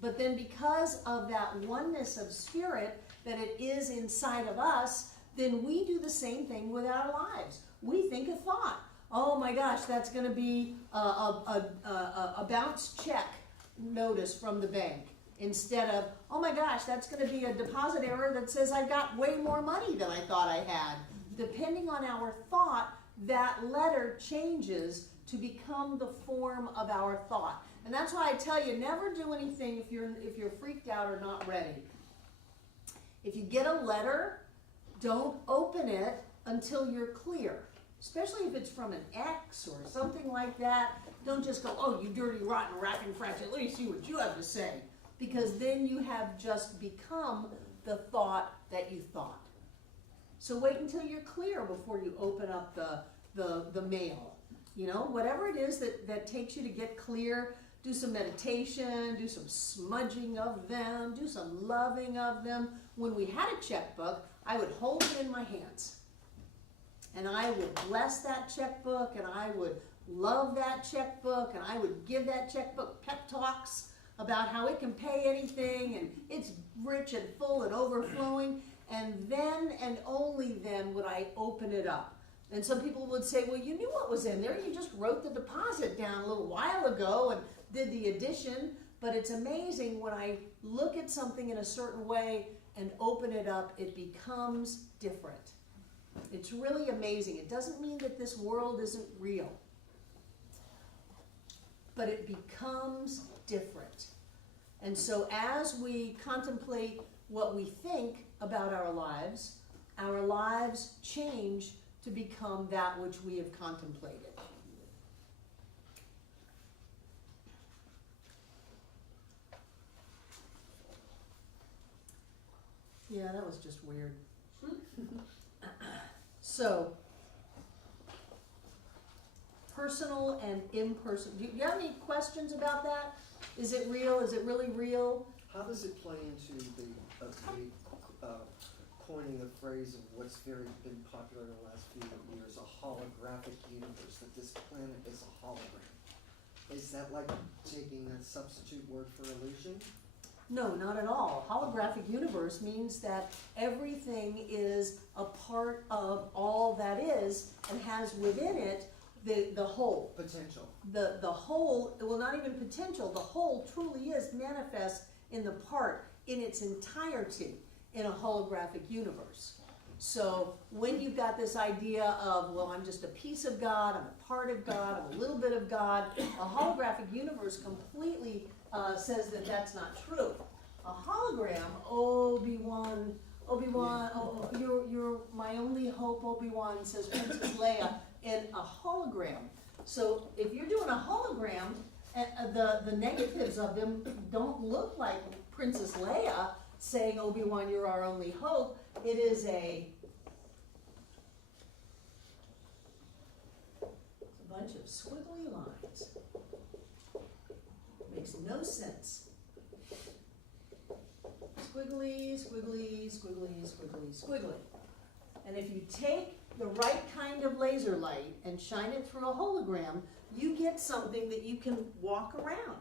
But then because of that oneness of spirit that it is inside of us, then we do the same thing with our lives. We think a thought. Oh my gosh, that's going to be a bounce check notice from the bank. Instead of, oh my gosh, that's going to be a deposit error that says I got way more money than I thought I had. Depending on our thought, that letter changes to become the form of our thought. And that's why I tell you, never do anything if you're freaked out or not ready. If you get a letter, don't open it until you're clear. Especially if it's from an ex or something like that. Don't just go, oh, you dirty, rotten, racking fraction, let me see what you have to say. Because then you have just become the thought that you thought. So wait until you're clear before you open up the mail. You know, whatever it is that takes you to get clear, do some meditation, do some smudging of them, do some loving of them. When we had a checkbook, I would hold it in my hands. And I would bless that checkbook, and I would love that checkbook, and I would give that checkbook pep talks about how it can pay anything, and it's rich and full and overflowing. And then and only then would I open it up. And some people would say, well, you knew what was in there. You just wrote the deposit down a little while ago and did the addition. But it's amazing when I look at something in a certain way and open it up, it becomes different. It's really amazing. It doesn't mean that this world isn't real, but it becomes different. And so as we contemplate what we think about our lives change to become that which we have contemplated. Yeah, that was just weird. So, personal and impersonal. Do you have any questions about that? Is it real? Is it really real? How does it play into the coining the phrase of what's been popular in the last few years, a holographic universe, that this planet is a hologram? Is that like taking a substitute word for illusion? No, not at all. Holographic universe means that everything is a part of all that is and has within it the whole. Potential. The whole, well, not even potential, the whole truly is manifest in the part in its entirety in a holographic universe. So when you've got this idea of, well, I'm just a piece of God, I'm a part of God, I'm a little bit of God, a holographic universe completely says that that's not true. A hologram, Obi-Wan, oh, you're my only hope, Obi-Wan, says Princess Leia, in a hologram. So if you're doing a hologram, the negatives of them don't look like Princess Leia saying, Obi-Wan, you're our only hope. It is a bunch of squiggly lines. Makes no sense. Squiggly, squiggly, squiggly, squiggly, squiggly. And if you take the right kind of laser light and shine it through a hologram, you get something that you can walk around.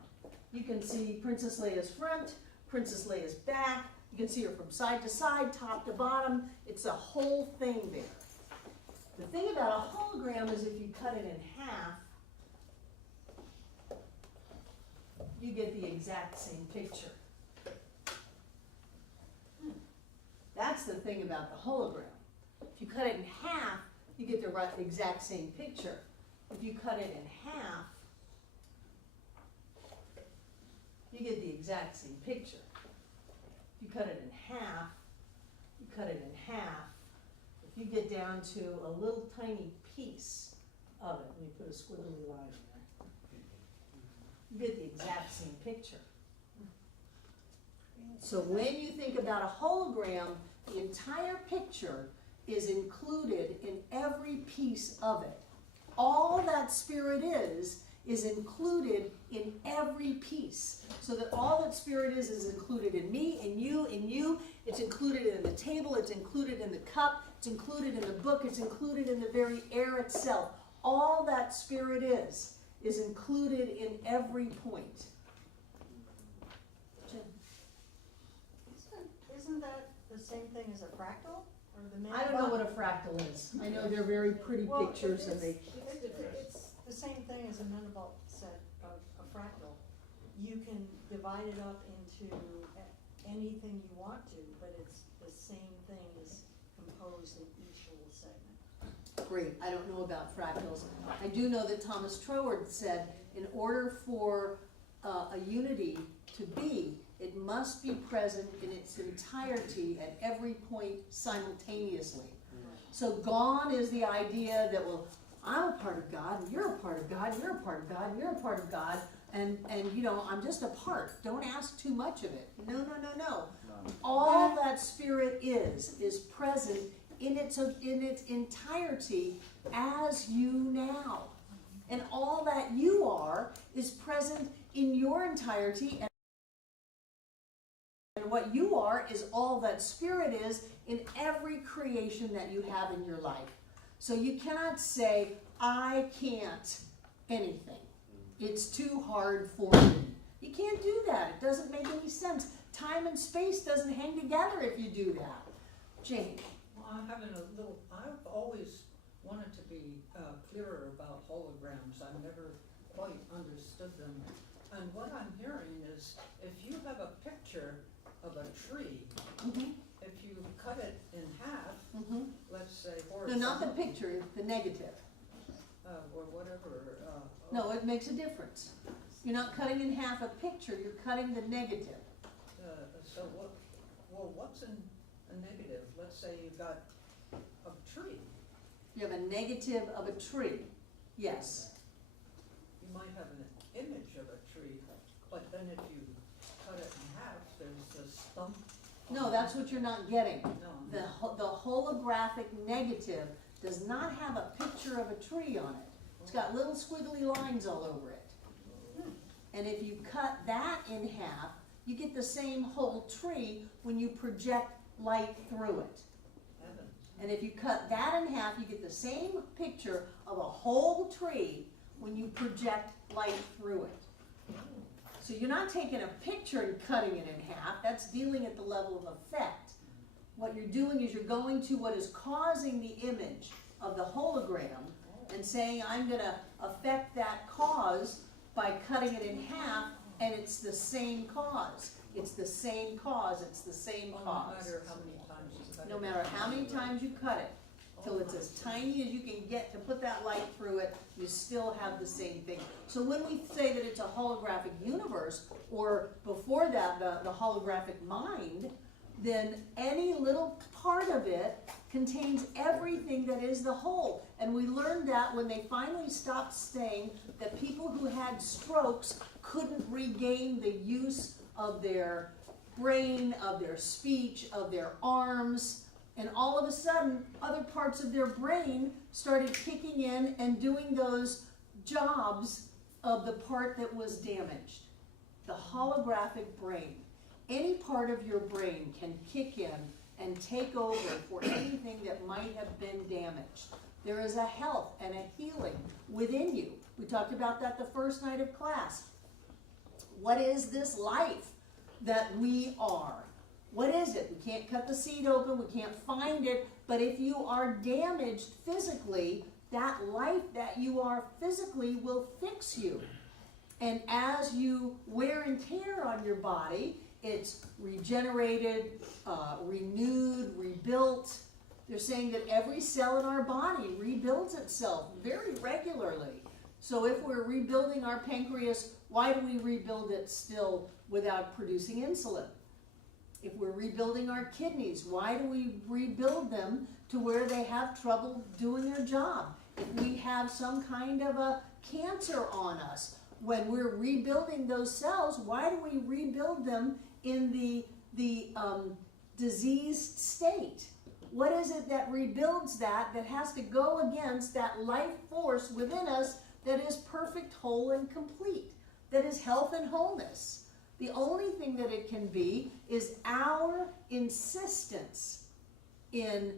You can see Princess Leia's front, Princess Leia's back, you can see her from side to side, top to bottom, it's a whole thing there. The thing about a hologram is if you cut it in half, you get the exact same picture. That's the thing about the hologram. If you cut it in half, you get the exact same picture. If you cut it in half, you get the exact same picture. If you cut it in half, you cut it in half. If you get down to a little tiny piece of it, let me put a squiggly line in there, you get the exact same picture. So when you think about a hologram, the entire picture is included in every piece of it. All that spirit is included in every piece. So that all that spirit is included in me, in you. It's included in the table, it's included in the cup, it's included in the book, it's included in the very air itself. All that spirit is included in every point. Isn't that the same thing as a fractal? Or the I don't know what a fractal is. I know they're very pretty Well, pictures and they, It's the same thing as a Menabelt said, a fractal. You can divide it up into anything you want to, but it's the same thing is composed in each little segment. great, I don't know about fractals. I do know that Thomas Troward said in order for a unity to be, it must be present in its entirety at every point simultaneously. So gone is the idea that, well, I'm a part of God, and you're a part of God, you're a part of God, you're a part of God, and you know, I'm just a part. Don't ask too much of it. No. All that spirit is present in its entirety as you now. And all that you are is present in your entirety, and what you are is all that spirit is in every creation that you have in your life. So you cannot say, I can't anything. It's too hard for me. You can't do that. It doesn't make any sense. Time and space doesn't hang together if you do that. Jane. Well, I've always wanted to be clearer about holograms. I've never quite understood them. And what I'm hearing is, if you have a picture of a tree, if you cut it in half, let's say No, not the picture, the negative. Or whatever. No, it makes a difference. You're not cutting in half a picture, you're cutting the negative. So what's in a negative? Let's say you got a tree. You have a negative of a tree, yes. You might have an image of a tree, but then if you cut it in half, there's a stump. No, that's what you're not getting. No. The holographic negative does not have a picture of a tree on it. It's got little squiggly lines all over it. And if you cut that in half, you get the same whole tree when you project light through it. And if you cut that in half, you get the same picture of a whole tree when you project light through it. So you're not taking a picture and cutting it in half. That's dealing at the level of effect. What you're doing is you're going to what is causing the image of the hologram and saying, I'm going to affect that cause by cutting it in half, and it's the same cause. It's the same cause. It's the same cause. No matter how many times you cut it. No matter how many times you cut it, till it's as tiny as you can get to put that light through it, you still have the same thing. So when we say that it's a holographic universe, or before that, the holographic mind, then any little part of it contains everything that is the whole. And we learned that when they finally stopped saying that people who had strokes couldn't regain the use of their brain, of their speech, of their arms, and all of a sudden, other parts of their brain started kicking in and doing those jobs of the part that was damaged. The holographic brain. Any part of your brain can kick in and take over for anything that might have been damaged. There is a health and a healing within you. We talked about that the first night of class. What is this life that we are? What is it? We can't cut the seed open, we can't find it, but if you are damaged physically, that life that you are physically will fix you. And as you wear and tear on your body, it's regenerated, renewed, rebuilt. They're saying that every cell in our body rebuilds itself very regularly. So if we're rebuilding our pancreas, why do we rebuild it still without producing insulin? If we're rebuilding our kidneys, why do we rebuild them to where they have trouble doing their job? If we have some kind of a cancer on us, when we're rebuilding those cells, why do we rebuild them in the diseased state? What is it that rebuilds that has to go against that life force within us that is perfect, whole, and complete, that is health and wholeness? The only thing that it can be is our insistence in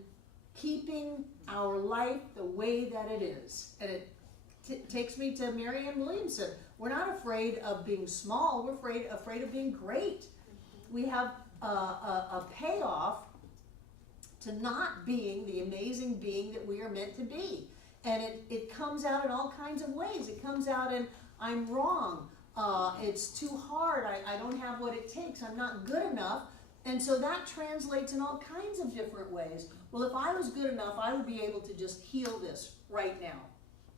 keeping our life the way that it is. And it takes me to Marianne Williamson. We're not afraid of being small, we're afraid of being great. We have a payoff to not being the amazing being that we are meant to be. And it comes out in all kinds of ways. It comes out in, I'm wrong, it's too hard, I don't have what it takes, I'm not good enough. And so that translates in all kinds of different ways. Well, if I was good enough, I would be able to just heal this right now.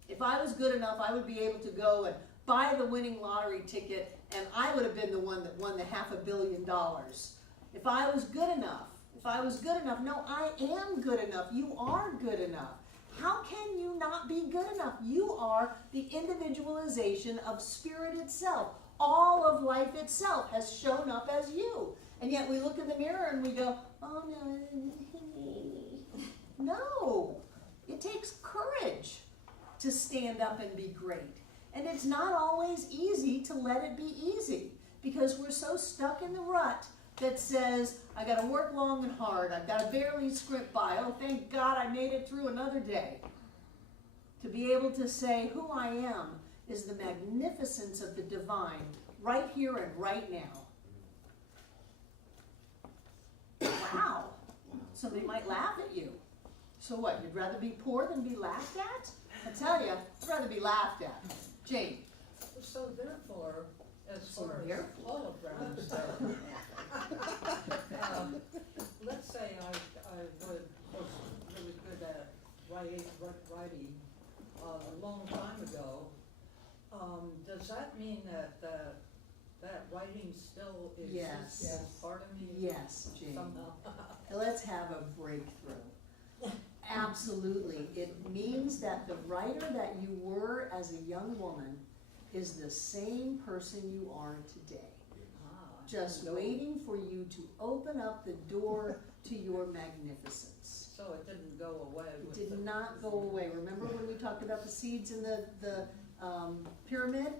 If I was good enough, I would be able to go and buy the winning lottery ticket, and I would have been the one that won the $500 million. If I was good enough, no, I am good enough. You are good enough. How can you not be good enough? You are the individualization of spirit itself. All of life itself has shown up as you. And yet we look in the mirror and we go, oh no. No. It takes courage to stand up and be great. And it's not always easy to let it be easy, because we're so stuck in the rut that says, I gotta work long and hard, I've gotta barely scrimp by, oh thank God I made it through another day. To be able to say who I am is the magnificence of the divine, right here and right now. Wow, somebody might laugh at you. So what, you'd rather be poor than be laughed at? I tell you, I'd rather be laughed at. Jane. So therefore, as So far as therefore. holograms go, let's say I was really good at writing a long time ago. Does that mean that writing still exists Yes. as part of me? Yes, Jane. Somehow. Let's have a breakthrough. Absolutely. It means that the writer that you were as a young woman is the same person you are today. Just waiting for you to open up the door to your magnificence. So it didn't go away It with did the- not go away. Remember when we talked about the seeds in the pyramid?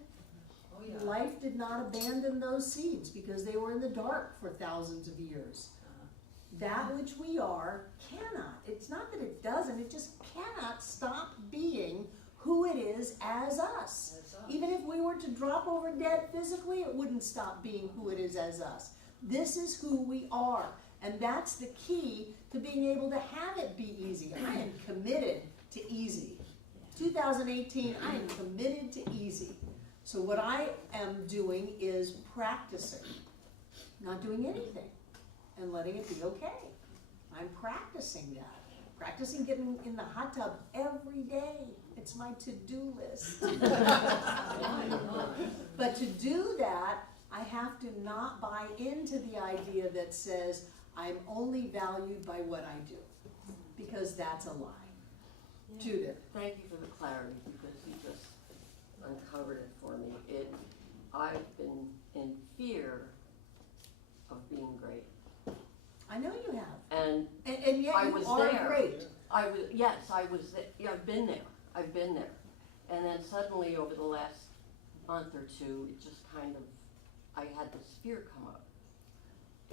Oh, yeah. Life did not abandon those seeds because they were in the dark for thousands of years. That which we are cannot. It's not that it doesn't, it just cannot stop being who it is as us. As us. Even if we were to drop over dead physically, it wouldn't stop being who it is as us. This is who we are. And that's the key to being able to have it be easy. I am committed to easy. 2018, I am committed to easy. So what I am doing is practicing, not doing anything, and letting it be okay. I'm practicing that. Practicing getting in the hot tub every day. It's my to-do list. But to do that, I have to not buy into the idea that says I'm only valued by what I do, because that's a lie. Yeah. Judith. Thank you for the clarity, because you just uncovered it for me. I've been in fear of being great. I know you have. And And yet I you was are there. great. I was there. Yeah, I've been there. And then suddenly over the last month or two, it just kind of, I had this fear come up.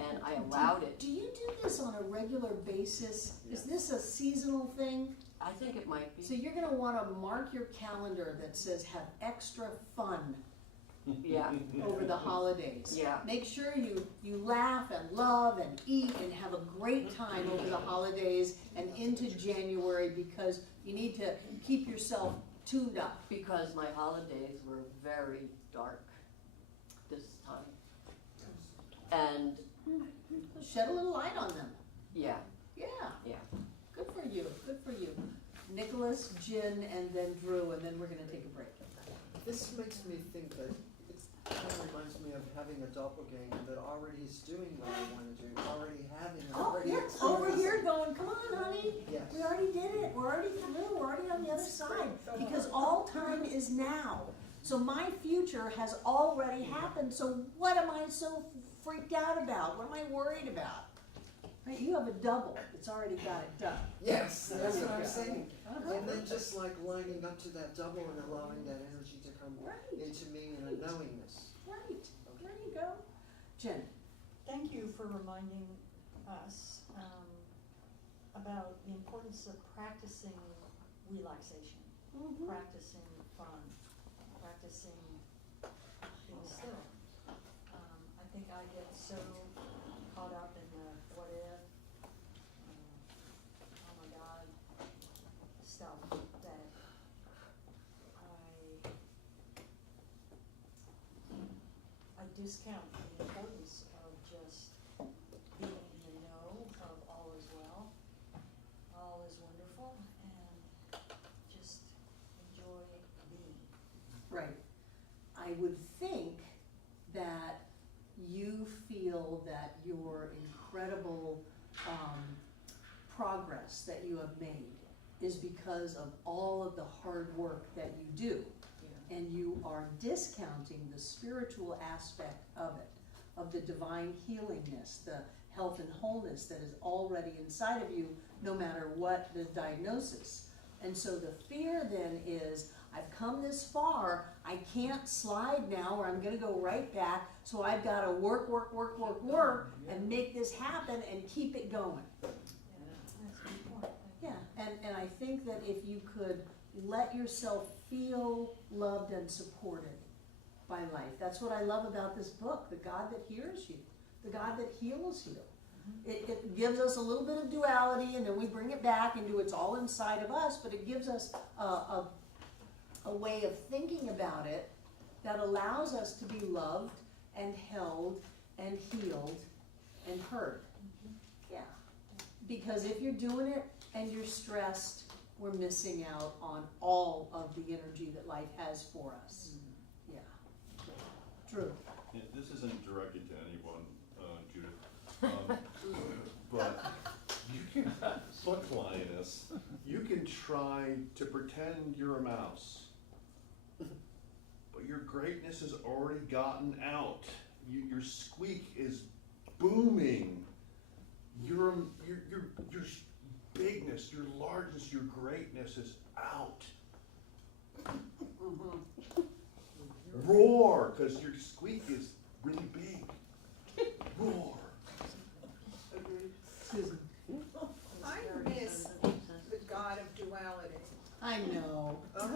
and I allowed it. Do you do this on a regular basis? Is Yes. this a seasonal thing? I think it might be. So you're gonna wanna mark your calendar that says have extra fun Yeah, over the holidays. yeah. Make sure you laugh and love and eat and have a great time over the holidays and into January, because you need to keep yourself tuned up. Because my holidays were very dark this time. And, Shed a little light on them. yeah, Yeah. Yeah. Good for you, good for you. Nicholas, Jen, and then Drew, and then we're gonna take a break. This makes me think that it kind of reminds me of having a doppelganger that already is doing what I want to do, already having, Oh, already yeah, experiencing. over here going, come on, honey. Yes. We already did it, we're already through, we're already on the other side, because all time is now. So my future has already happened, so what am I so freaked out about? What am I worried about? Right, you have a double, it's already got it done. Yes, that's what I'm Yeah. saying. Uh-huh. And then just like lining up to that double and allowing that energy to come Right. into me and a knowingness. Right, there you go. Jen, Thank you for reminding us about the importance of practicing relaxation, practicing fun, practicing being still. I think I get so caught up in the what if, oh my God stuff that I discount the importance of just being in the know of all is well, all is wonderful, and just enjoy being. right. I would think that you feel that your incredible progress that you have made is because of all of the hard work that you do. And you are discounting the spiritual aspect of it, of the divine healingness, the health and wholeness that is already inside of you, no matter what the diagnosis. And so the fear then is, I've come this far, I can't slide now, or I'm gonna go right back, so I've gotta work, and make this happen and keep it going. That's a good point. Yeah, and I think that if you could let yourself feel loved and supported by life, that's what I love about this book, the God that hears you, the God that heals you. It gives us a little bit of duality, and then we bring it back into it's all inside of us, but it gives us a way of thinking about it that allows us to be loved and held and healed and heard. Yeah, because if you're doing it and you're stressed, we're missing out on all of the energy that life has for us. Yeah. True. Yeah, this isn't directed to anyone, Judith. But you can, look, Lioness, you can try to pretend you're a mouse, but your greatness has already gotten out. Your squeak is booming. Your bigness, your largeness, your greatness is out. Roar, because your squeak is really big. Roar. Susan. I miss the God of duality. I know. I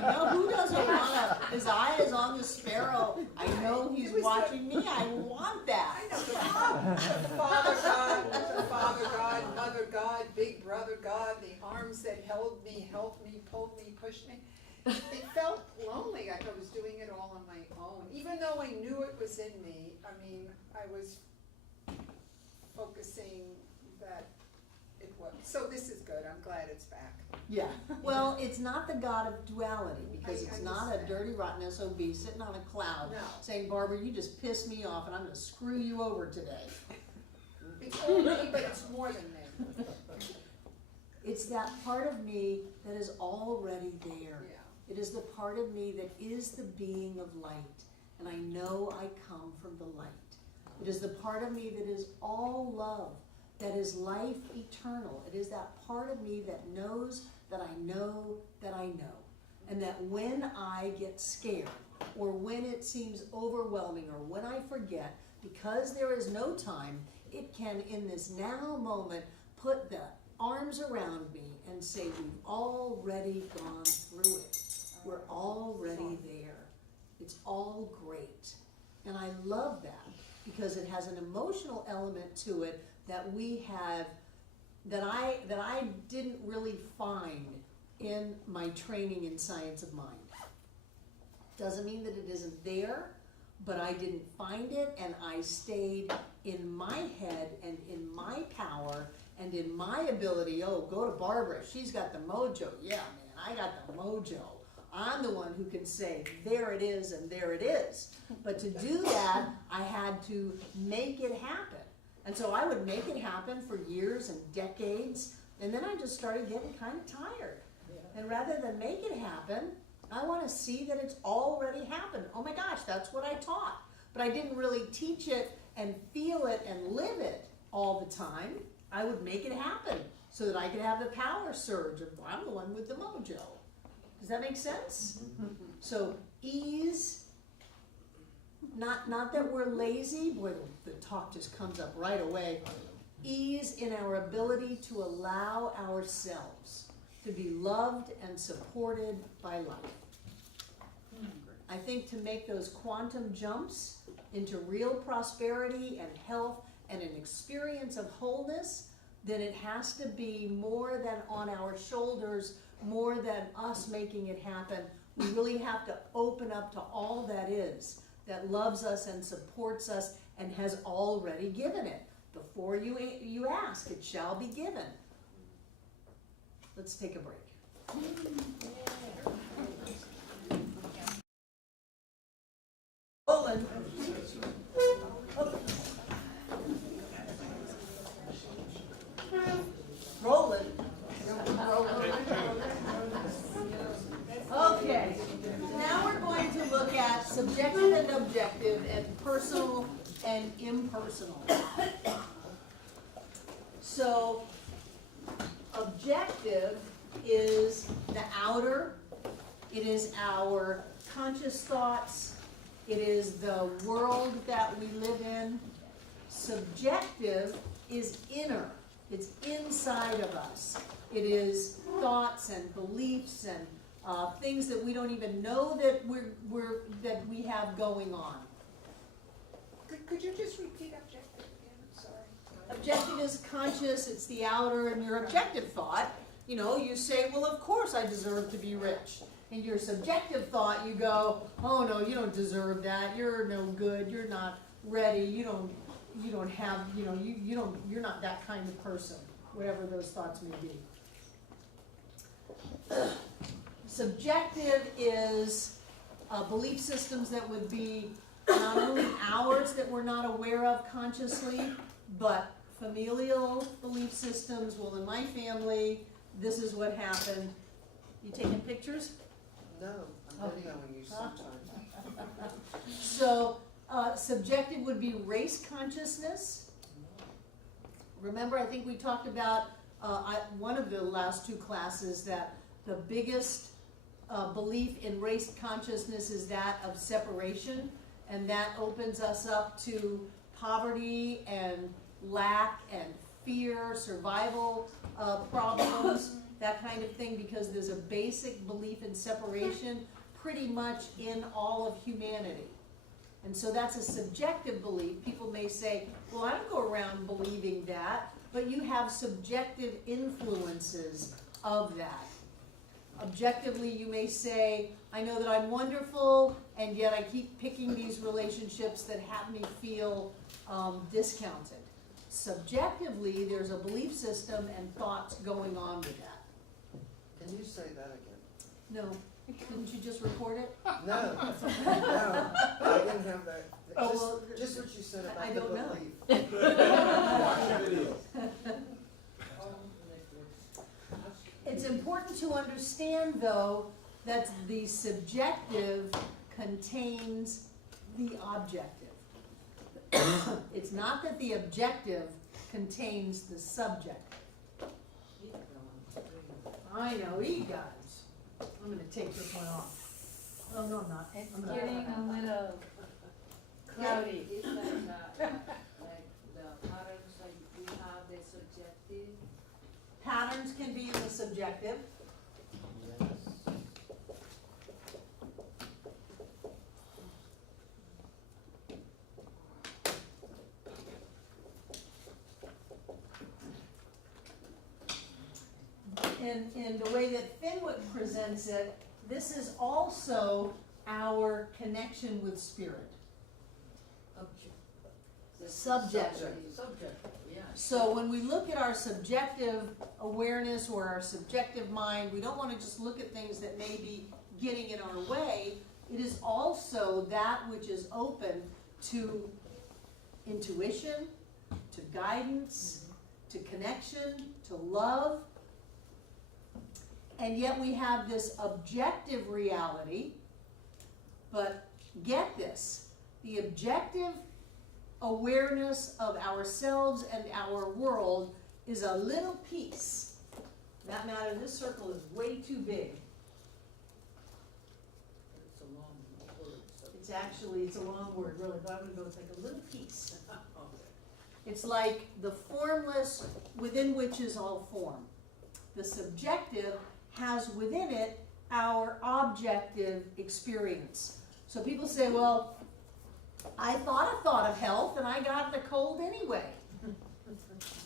know. Who doesn't wanna, his eye is on the sparrow. I know he's watching me. I want that. I know, the Father God, Mother God, Big Brother God, the arms that held me, helped me, pulled me, pushed me. It felt lonely, like I was doing it all on my own, even though I knew it was in me. I mean, I was focusing that it was. So this is good, I'm glad it's back. Yeah, well, it's not the God of duality, because I it's not a understand. dirty rotten SOB sitting on a cloud No. saying, Barbara, you just pissed me off and I'm gonna screw you over today. It's all me, but it's more than me. It's that part of me that is already there. Yeah. It is the part of me that is the being of light, and I know I come from the light. It is the part of me that is all love, that is life eternal. It is that part of me that knows that I know that I know. And that when I get scared, or when it seems overwhelming, or when I forget, because there is no time, it can, in this now moment, put the arms around me and say, we've already gone through it. We're already there. It's all great. And I love that because it has an emotional element to it that we have, that I didn't really find in my training in science of mind. Doesn't mean that it isn't there, but I didn't find it, and I stayed in my head and in my power and in my ability. Oh, go to Barbara, she's got the mojo. Yeah, man, I got the mojo. I'm the one who can say, there it is and there it is. But to do that, I had to make it happen. And so I would make it happen for years and decades, and then I just started getting kind of tired. And rather than make it happen, I want to see that it's already happened. Oh my gosh, that's what I taught. But I didn't really teach it and feel it and live it all the time. I would make it happen so that I could have the power surge of, I'm the one with the mojo. Does that make sense? So ease, not that we're lazy, boy, the talk just comes up right away. Ease in our ability to allow ourselves to be loved and supported by life. I think to make those quantum jumps into real prosperity and health and an experience of wholeness, then it has to be more than on our shoulders, more than us making it happen. We really have to open up to all that is, that loves us and supports us and has already given it. Before you ask, it shall be given. Let's take a break. Roland. Roland. Okay, now we're going to look at subjective and objective and personal and impersonal. So, objective is the outer, it is our conscious thoughts, it is the world that we live in. Subjective is inner, it's inside of us. It is thoughts and beliefs and things that we don't even know that that we have going on. Could you just repeat objective again? I'm sorry. Objective is conscious, it's the outer, and your objective thought, you say, well, of course I deserve to be rich. And your subjective thought, you go, oh no, you don't deserve that, you're no good, you're not ready, you don't have, you're not that kind of person, whatever those thoughts may be. Subjective is belief systems that would be not only ours that we're not aware of consciously, but familial belief systems. Well, in my family, this is what happened. You taking pictures? No, I'm videoing you sometimes. So, subjective would be race consciousness. Remember, I think we talked about one of the last two classes that the biggest belief in race consciousness is that of separation, and that opens us up to poverty and lack and fear, survival problems, that kind of thing, because there's a basic belief in separation pretty much in all of humanity. And so that's a subjective belief. People may say, well, I don't go around believing that, but you have subjective influences of that. Objectively, you may say, I know that I'm wonderful, and yet I keep picking these relationships that have me feel discounted. Subjectively, there's a belief system and thoughts going on with that. Can you say that again? No, didn't you just record it? No, no, I didn't have that. Oh, Just- well, just what you said I about the don't know. belief. It's important to understand, though, that the subjective contains the objective. It's not that the objective contains the subjective. I know, he does. I'm going to take this one off. Oh no, I'm not. It's I'm not. getting a little cloudy. It's like the patterns like we have the subjective. Patterns can be in the subjective. Yes. In the way that Fenwick presents it, this is also our connection with spirit. Subjective. Subjective, yeah. So when we look at our subjective awareness or our subjective mind, we don't want to just look at things that may be getting in our way. It is also that which is open to intuition, to guidance, to connection, to love. And yet we have this objective reality. But get this, the objective awareness of ourselves and our world is a little piece. That matter, this circle is way too big. It's a long word, so. It's a long word, really, but I'm gonna go with like a little piece. Okay. It's like the formless within which is all form. The subjective has within it our objective experience. So people say, well, I thought a thought of health and I got the cold anyway.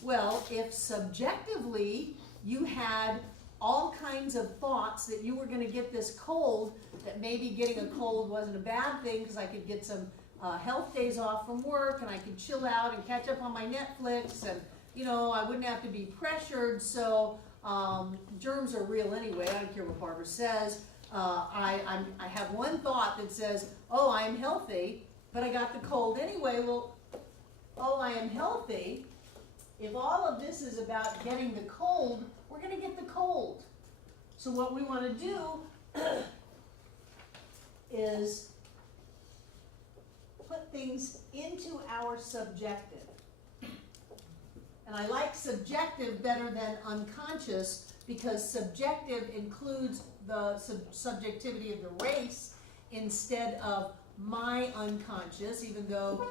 Well, if subjectively you had all kinds of thoughts that you were going to get this cold, that maybe getting a cold wasn't a bad thing because I could get some health days off from work and I could chill out and catch up on my Netflix and, you know, I wouldn't have to be pressured, so germs are real anyway. I don't care what Barbara says. I have one thought that says, oh, I am healthy, but I got the cold anyway. Well, oh, I am healthy. If all of this is about getting the cold, we're going to get the cold. So what we want to do is put things into our subjective. And I like subjective better than unconscious because subjective includes the subjectivity of the race instead of my unconscious, even though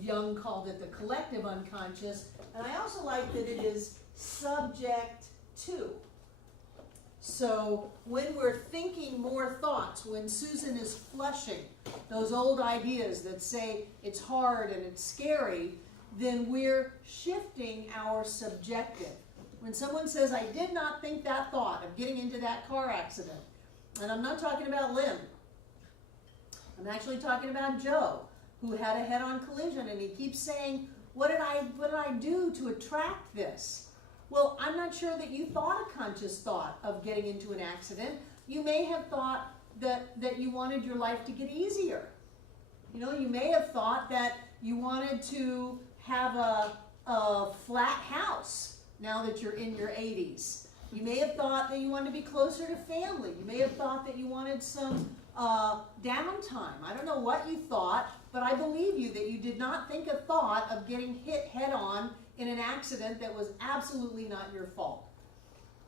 Jung called it the collective unconscious. And I also like that it is subject to. So when we're thinking more thoughts, when Susan is flushing those old ideas that say it's hard and it's scary, then we're shifting our subjective. When someone says, I did not think that thought of getting into that car accident, and I'm not talking about Lynn, I'm actually talking about Joe, who had a head-on collision, and he keeps saying, what did I do to attract this? Well, I'm not sure that you thought a conscious thought of getting into an accident. You may have thought that you wanted your life to get easier. You know, you may have thought that you wanted to have a flat house now that you're in your 80s. You may have thought that you wanted to be closer to family. You may have thought that you wanted some downtime. I don't know what you thought, but I believe you that you did not think a thought of getting hit head-on in an accident that was absolutely not your fault.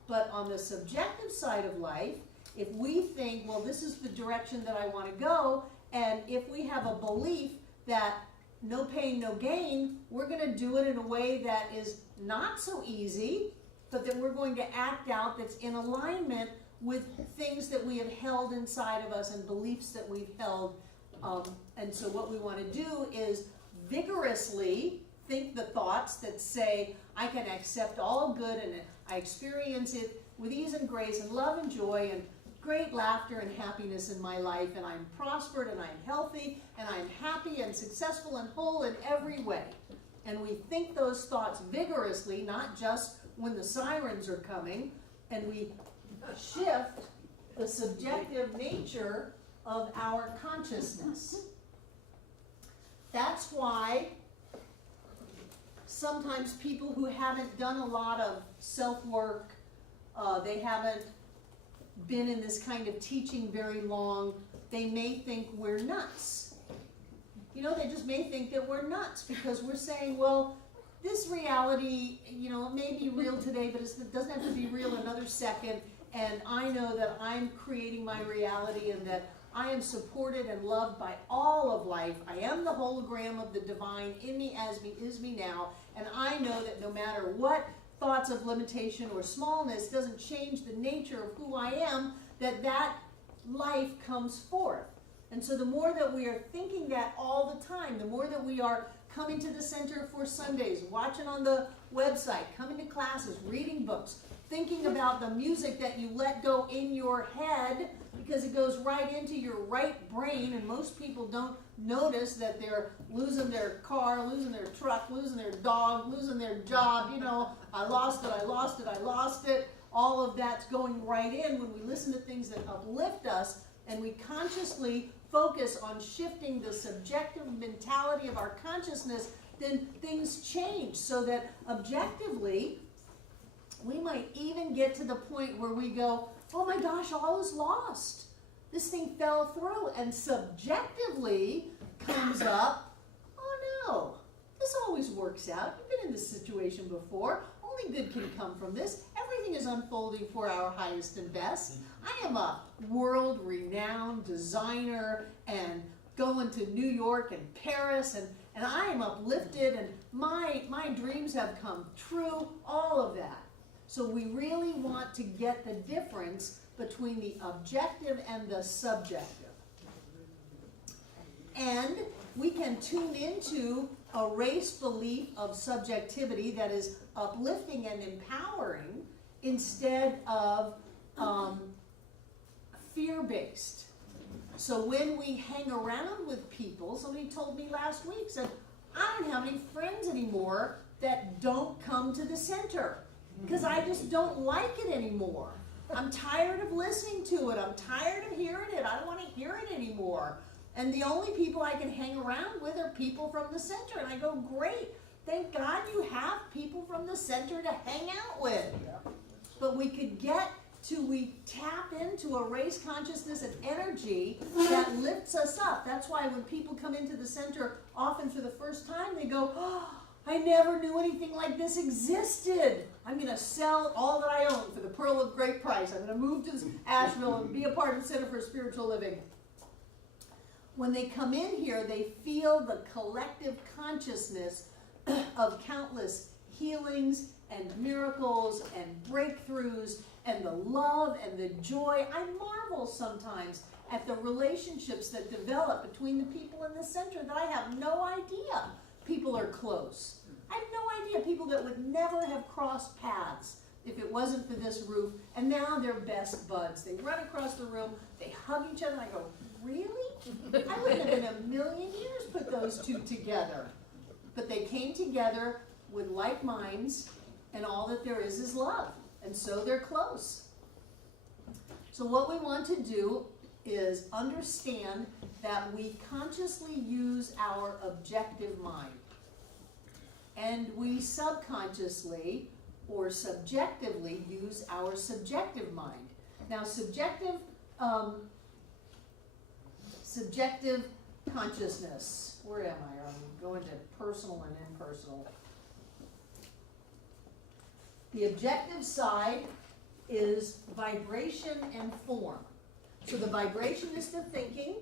But on the subjective side of life, if we think, well, this is the direction that I want to go, and if we have a belief that no pain, no gain, we're going to do it in a way that is not so easy, but that we're going to act out that's in alignment with things that we have held inside of us and beliefs that we've held. And so what we want to do is vigorously think the thoughts that say, I can accept all good and I experience it with ease and grace and love and joy and great laughter and happiness in my life, and I'm prospered and I'm healthy and I'm happy and successful and whole in every way. And we think those thoughts vigorously, not just when the sirens are coming, and we shift the subjective nature of our consciousness. That's why sometimes people who haven't done a lot of self-work, they haven't been in this kind of teaching very long, they may think we're nuts. You know, they just may think that we're nuts because we're saying, well, this reality, you know, it may be real today, but it doesn't have to be real another second, and I know that I'm creating my reality and that I am supported and loved by all of life. I am the hologram of the divine in me, as me, is me now. And I know that no matter what thoughts of limitation or smallness doesn't change the nature of who I am, that life comes forth. And so the more that we are thinking that all the time, the more that we are coming to the center for Sundays, watching on the website, coming to classes, reading books, thinking about the music that you let go in your head, because it goes right into your right brain, and most people don't notice that they're losing their car, losing their truck, losing their dog, losing their job. You know, I lost it, I lost it, I lost it. All of that's going right in when we listen to things that uplift us, and we consciously focus on shifting the subjective mentality of our consciousness, then things change so that objectively, we might even get to the point where we go, oh my gosh, all is lost. This thing fell through. And subjectively comes up, oh no, this always works out. You've been in this situation before. Only good can come from this. Everything is unfolding for our highest and best. I am a world-renowned designer and going to New York and Paris, and I am uplifted, and my dreams have come true, all of that. So we really want to get the difference between the objective and the subjective. And we can tune into a race belief of subjectivity that is uplifting and empowering instead of fear-based. So when we hang around with people, somebody told me last week, said, I don't have any friends anymore that don't come to the center because I just don't like it anymore. I'm tired of listening to it. I'm tired of hearing it. I don't want to hear it anymore. And the only people I can hang around with are people from the center. And I go, great. Thank God you have people from the center to hang out with. But we tap into a race consciousness and energy that lifts us up. That's why when people come into the center, often for the first time, they go, oh, I never knew anything like this existed. I'm going to sell all that I own for the pearl of great price. I'm going to move to Asheville and be a part of the Center for Spiritual Living. When they come in here, they feel the collective consciousness of countless healings and miracles and breakthroughs and the love and the joy. I marvel sometimes at the relationships that develop between the people in the center that I have no idea people are close. I have no idea people that would never have crossed paths if it wasn't for this roof, and now they're best buds. They run across the room, they hug each other, and I go, really? I wouldn't have in a million years put those two together. But they came together with like minds, and all that there is love. And so they're close. So what we want to do is understand that we consciously use our objective mind. And we subconsciously or subjectively use our subjective mind. Now subjective consciousness, where am I? I'm going to personal and impersonal. The objective side is vibration and form. So the vibration is the thinking,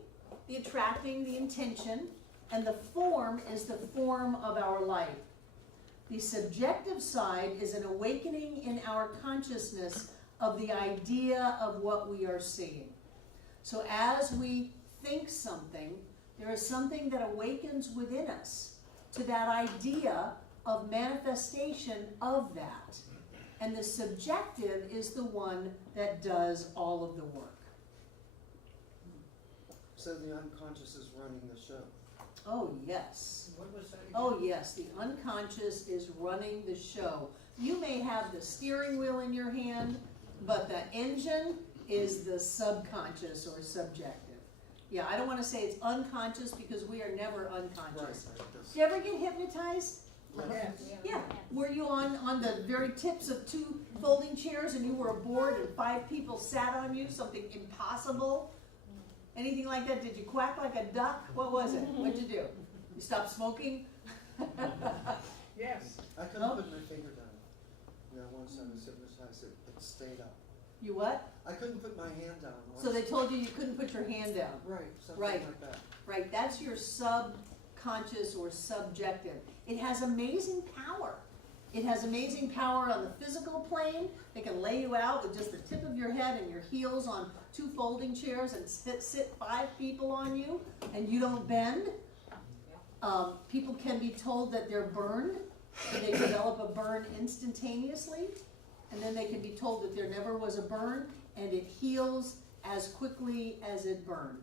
the attracting, the intention, and the form is the form of our life. The subjective side is an awakening in our consciousness of the idea of what we are seeing. So as we think something, there is something that awakens within us to that idea of manifestation of that. And the subjective is the one that does all of the work. So the unconscious is running the show. Oh, yes. What was that again? Oh, yes, the unconscious is running the show. You may have the steering wheel in your hand, but the engine is the subconscious or subjective. Yeah, I don't want to say it's unconscious because we are never unconscious. Right. Do you ever get hypnotized? Yes. Yeah. Were you on the very tips of 2 folding chairs and you were aboard and 5 people sat on you, something impossible? Anything like that? Did you quack like a duck? What was it? What'd you do? You stopped smoking? Yes. I couldn't put my finger down. Once I was hypnotized, it stayed up. You what? I couldn't put my hand down. So they told you couldn't put your hand down. Right, something Right. like that. Right, that's your subconscious or subjective. It has amazing power. It has amazing power on the physical plane. It can lay you out with just the tip of your head and your heels on 2 folding chairs and sit 5 people on you, and you don't bend. People can be told that they're burned, and they develop a burn instantaneously, and then they can be told that there never was a burn, and it heals as quickly as it burned.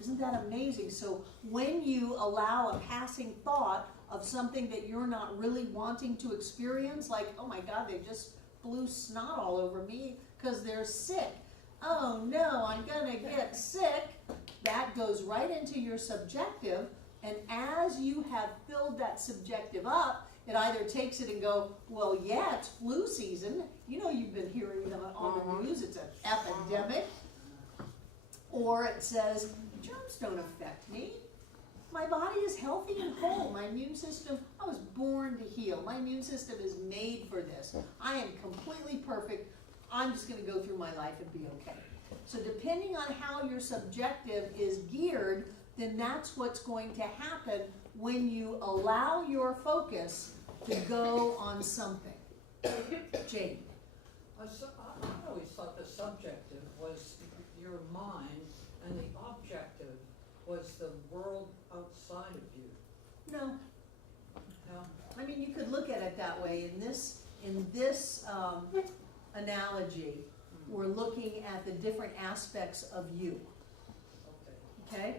Isn't that amazing? So when you allow a passing thought of something that you're not really wanting to experience, like, oh my God, they just blew snot all over me because they're sick. Oh no, I'm gonna get sick. That goes right into your subjective, and as you have filled that subjective up, it either takes it and go, well, yeah, it's flu season. You know, you've been hearing them on the news, it's an epidemic. Or it says, germs don't affect me. My body is healthy and whole. My immune system, I was born to heal. My immune system is made for this. I am completely perfect. I'm just going to go through my life and be okay. So depending on how your subjective is geared, then that's what's going to happen when you allow your focus to go on something. Jane. I always thought the subjective was your mind and the objective was the world outside of you. No. No? I mean, you could look at it that way. In this analogy, we're looking at the different aspects of you. Okay. Okay?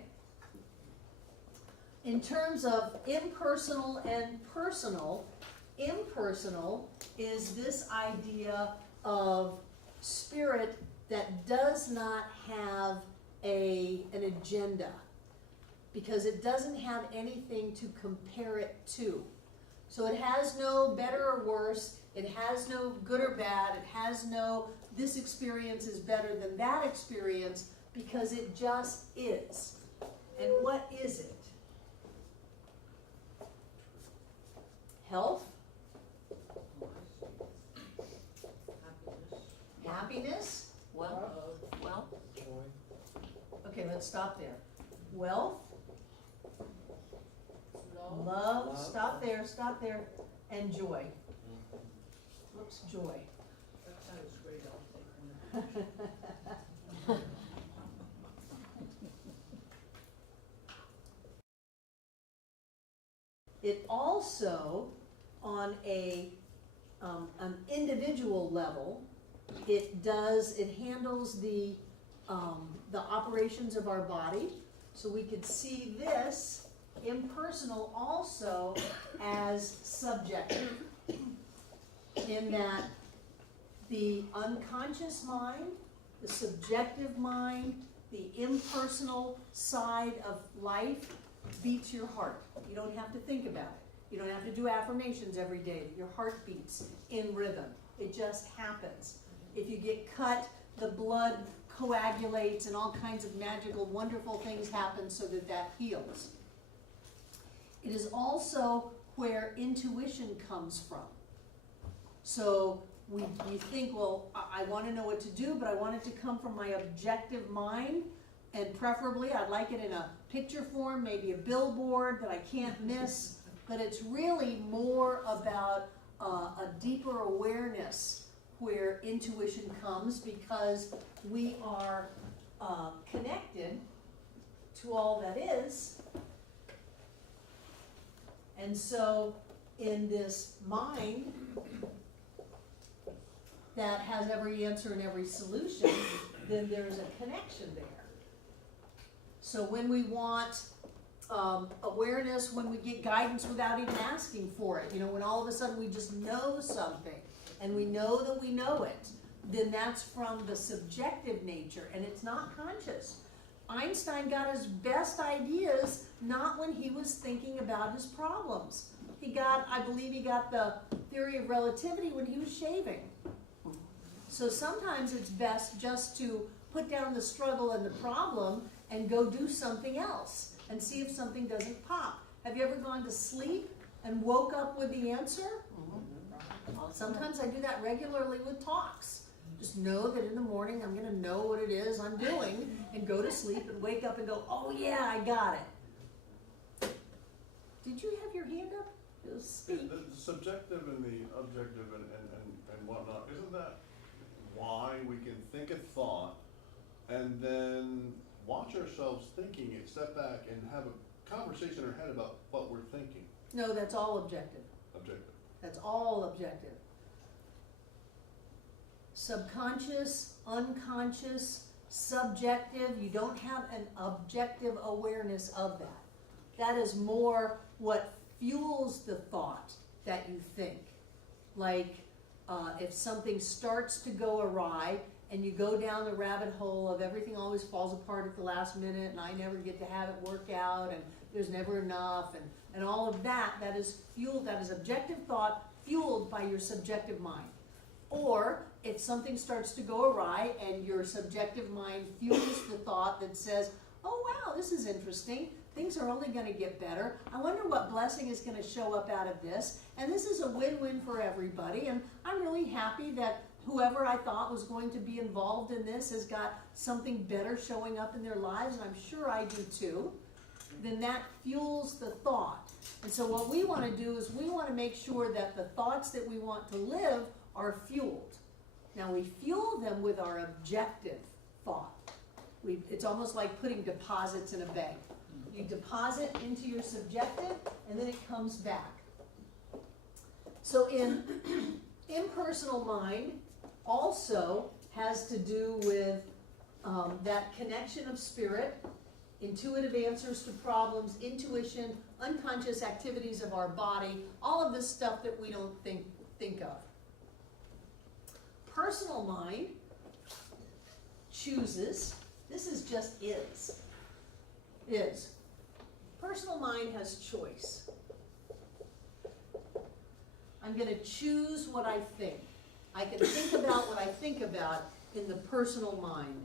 In terms of impersonal and personal, impersonal is this idea of spirit that does not have an agenda, because it doesn't have anything to compare it to. So it has no better or worse, it has no good or bad, it has no this experience is better than that experience, because it just is. And what is it? Health? Happiness? Well, Okay, let's stop there. Wealth? Love, stop there, and joy. Whoops, joy. That sounds great, I'll take one. It also, on an individual level, it handles the operations of our body. So we could see this impersonal also as subjective, in that the unconscious mind, the subjective mind, the impersonal side of life beats your heart. You don't have to think about it. You don't have to do affirmations every day that your heart beats in rhythm. It just happens. If you get cut, the blood coagulates and all kinds of magical, wonderful things happen so that heals. It is also where intuition comes from. So you think, well, I want to know what to do, but I want it to come from my objective mind, and preferably I'd like it in a picture form, maybe a billboard that I can't miss, but it's really more about a deeper awareness where intuition comes, because we are connected to all that is. And so in this mind that has every answer and every solution, then there's a connection there. So when we want awareness, when we get guidance without even asking for it, when all of a sudden we just know something and we know that we know it, then that's from the subjective nature, and it's not conscious. Einstein got his best ideas not when he was thinking about his problems. I believe he got the theory of relativity when he was shaving. So sometimes it's best just to put down the struggle and the problem and go do something else and see if something doesn't pop. Have you ever gone to sleep and woke up with the answer? Well, sometimes I do that regularly with talks. Just know that in the morning I'm gonna know what it is I'm doing and go to sleep and wake up and go, oh yeah, I got it. Did you have your hand up? Just speak. The subjective and the objective and whatnot, isn't that why we can think a thought and then watch ourselves thinking it, step back and have a conversation in our head about what we're thinking? No, that's all objective. Objective. That's all objective. Subconscious, unconscious, subjective, you don't have an objective awareness of that. That is more what fuels the thought that you think. Like, if something starts to go awry and you go down the rabbit hole of everything always falls apart at the last minute and I never get to have it work out and there's never enough and all of that, that is fueled, that is objective thought fueled by your subjective mind. Or if something starts to go awry and your subjective mind fuels the thought that says, oh wow, this is interesting, things are only going to get better, I wonder what blessing is going to show up out of this, and this is a win-win for everybody, and I'm really happy that whoever I thought was going to be involved in this has got something better showing up in their lives, and I'm sure I do too. Then that fuels the thought. And so what we want to do is we want to make sure that the thoughts that we want to live are fueled. Now we fuel them with our objective thought. It's almost like putting deposits in a bank. You deposit into your subjective and then it comes back. So in impersonal mind also has to do with that connection of spirit, intuitive answers to problems, intuition, unconscious activities of our body, all of this stuff that we don't think of. Personal mind chooses, this is just is. Personal mind has choice. I'm going to choose what I think. I can think about what I think about in the personal mind.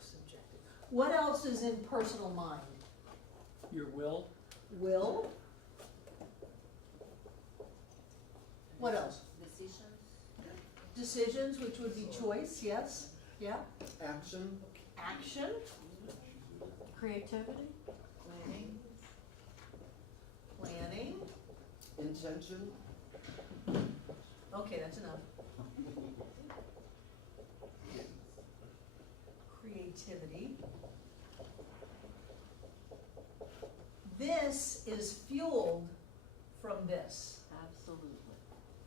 Subjective. What else is in personal mind? Your will. Will. What else? Decisions, which would be choice, yes. Yeah. Action. Action. Creativity? Planning. Intention. Okay, that's enough. Creativity. This is fueled from this. Absolutely.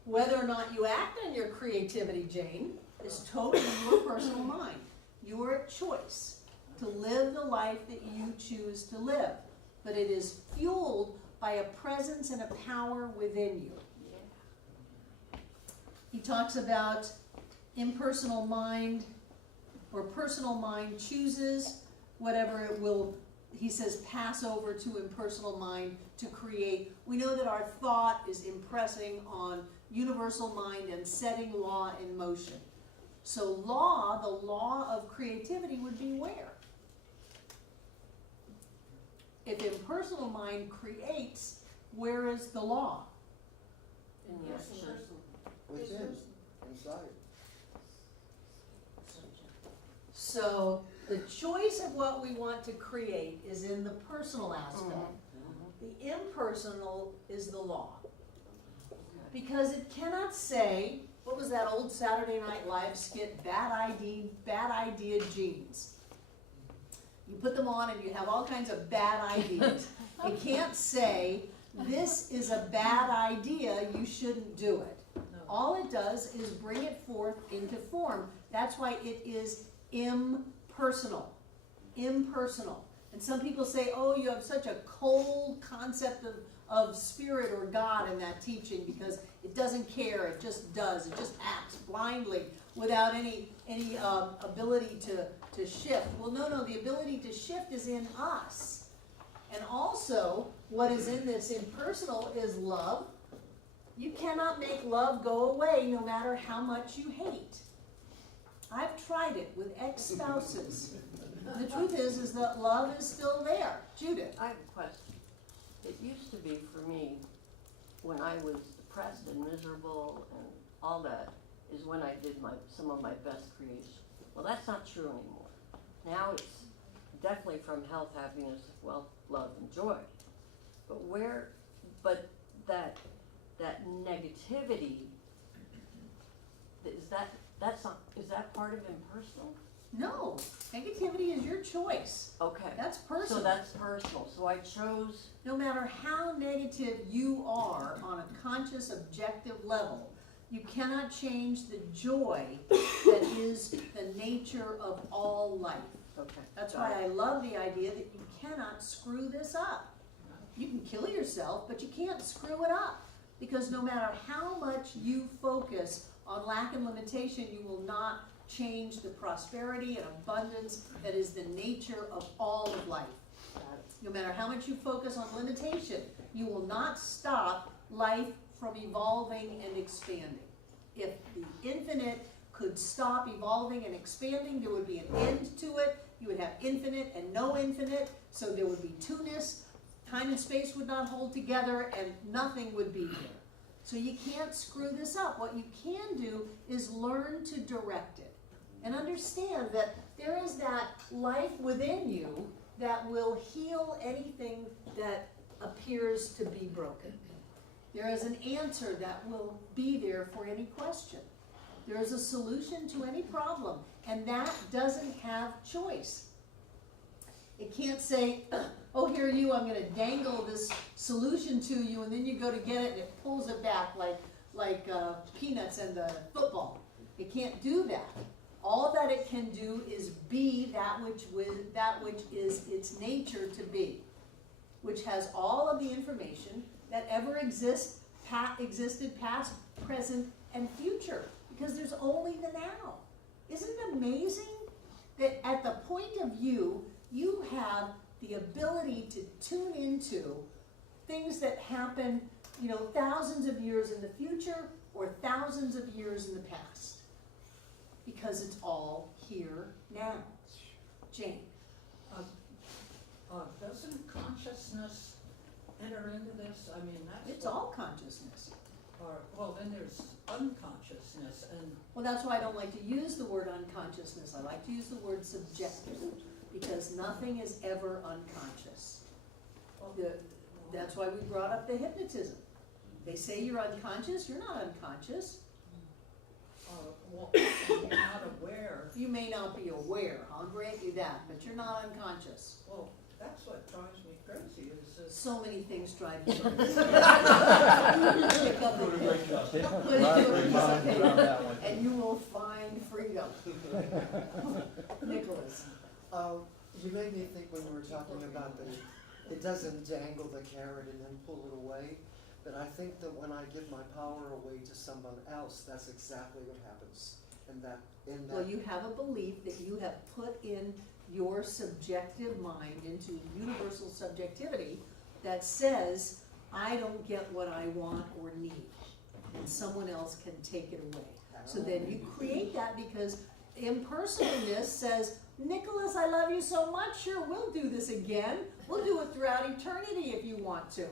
Whether or not you act on your creativity, Jane, is totally your personal mind. Your choice to live the life that you choose to live. But it is fueled by a presence and a power within you. Yeah. He talks about impersonal mind, or personal mind chooses whatever it will, he says, pass over to impersonal mind to create. We know that our thought is impressing on universal mind and setting law in motion. So the law of creativity would be where? If impersonal mind creates, where is the law? In the action. Within. Inside. So the choice of what we want to create is in the personal aspect. The impersonal is the law. Because it cannot say, what was that old Saturday Night Live skit, bad idea jeans. You put them on and you have all kinds of bad ideas. It can't say, this is a bad idea, you shouldn't do it. All it does is bring it forth into form. That's why it is impersonal. Impersonal. And some people say, oh, you have such a cold concept of spirit or God in that teaching because it doesn't care, it just does, it just acts blindly without any ability to shift. Well, no, the ability to shift is in us. And also, what is in this impersonal is love. You cannot make love go away no matter how much you hate. I've tried it with ex-spouses. The truth is that love is still there. Judith. I have a question. It used to be for me when I was depressed and miserable and all that, is when I did some of my best creation. Well, that's not true anymore. Now it's definitely from health, happiness, wealth, love, and joy. But that negativity, is that part of impersonal? No, negativity is your choice. Okay. That's personal. So that's personal. So I chose. No matter how negative you are on a conscious, objective level, you cannot change the joy that is the nature of all life. Okay. That's got why it. I love the idea that you cannot screw this up. You can kill yourself, but you can't screw it up. Because no matter how much you focus on lack and limitation, you will not change the prosperity and abundance that is the nature of all of life. No matter how much you focus on limitation, you will not stop life from evolving and expanding. If the infinite could stop evolving and expanding, there would be an end to it. You would have infinite and no infinite, so there would be two-ness. Time and space would not hold together, and nothing would be there. So you can't screw this up. What you can do is learn to direct it and understand that there is that life within you that will heal anything that appears to be broken. There is an answer that will be there for any question. There is a solution to any problem, and that doesn't have choice. It can't say, oh, here you, I'm going to dangle this solution to you, and then you go to get it, and it pulls it back like peanuts and the football. It can't do that. All that it can do is be that which is its nature to be, which has all of the information that ever existed, past, present, and future, because there's only the now. Isn't it amazing that at the point of view, you have the ability to tune into things that happen, thousands of years in the future or thousands of years in the past, because it's all here now. Jane. Doesn't consciousness enter into this? I mean, that's. It's all consciousness. Well, then there's unconsciousness, and. Well, that's why I don't like to use the word unconsciousness. I like to use the word subjective, because nothing is ever unconscious. That's why we brought up the hypnotism. They say you're unconscious. You're not unconscious. Well, you're not aware. You may not be aware. I'll grant you that, but you're not unconscious. Well, that's what drives me crazy is this. So many things drive you crazy. Pick up Doing a great job. Put it Lot to of a piece of reminders paper, around that one. and you will find freedom. Nicholas. You made me think when we were talking about it doesn't dangle the carrot and then pull it away. But I think that when I give my power away to someone else, that's exactly what happens. Well, you have a belief that you have put in your subjective mind into universal subjectivity that says, I don't get what I want or need, and someone else can take it away. So then you create that because impersonalness says, Nicholas, I love you so much, sure, we'll do this again. We'll do it throughout eternity if you want to.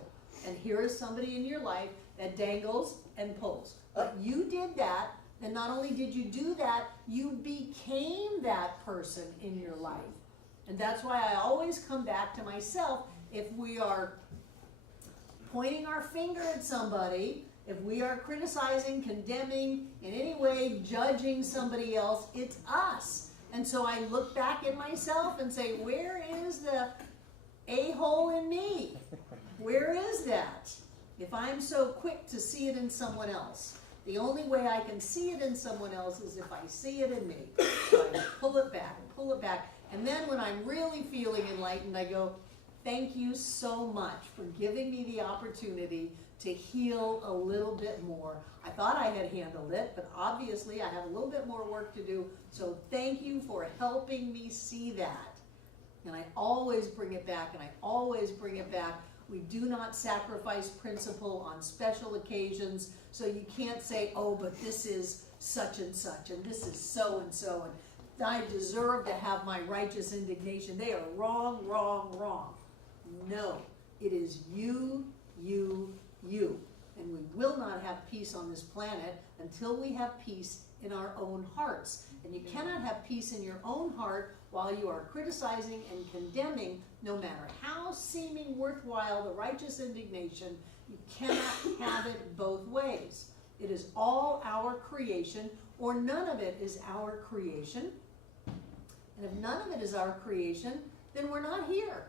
And here is somebody in your life that dangles and pulls. But you did that, and not only did you do that, you became that person in your life. And that's why I always come back to myself. If we are pointing our finger at somebody, if we are criticizing, condemning, in any way judging somebody else, it's us. And so I look back at myself and say, where is the a-hole in me? Where is that? If I'm so quick to see it in someone else, the only way I can see it in someone else is if I see it in me. So I pull it back, and then when I'm really feeling enlightened, I go, thank you so much for giving me the opportunity to heal a little bit more. I thought I had handled it, but obviously I have a little bit more work to do, so thank you for helping me see that. And I always bring it back, and I always bring it back. We do not sacrifice principle on special occasions, so you can't say, oh, but this is such and such, and this is so and so, and I deserve to have my righteous indignation. They are wrong, wrong, wrong. No, it is you, you, you. and we will not have peace on this planet until we have peace in our own hearts. And you cannot have peace in your own heart while you are criticizing and condemning, no matter how seeming worthwhile the righteous indignation. You cannot have it both ways. It is all our creation, or none of it is our creation. And if none of it is our creation, then we're not here.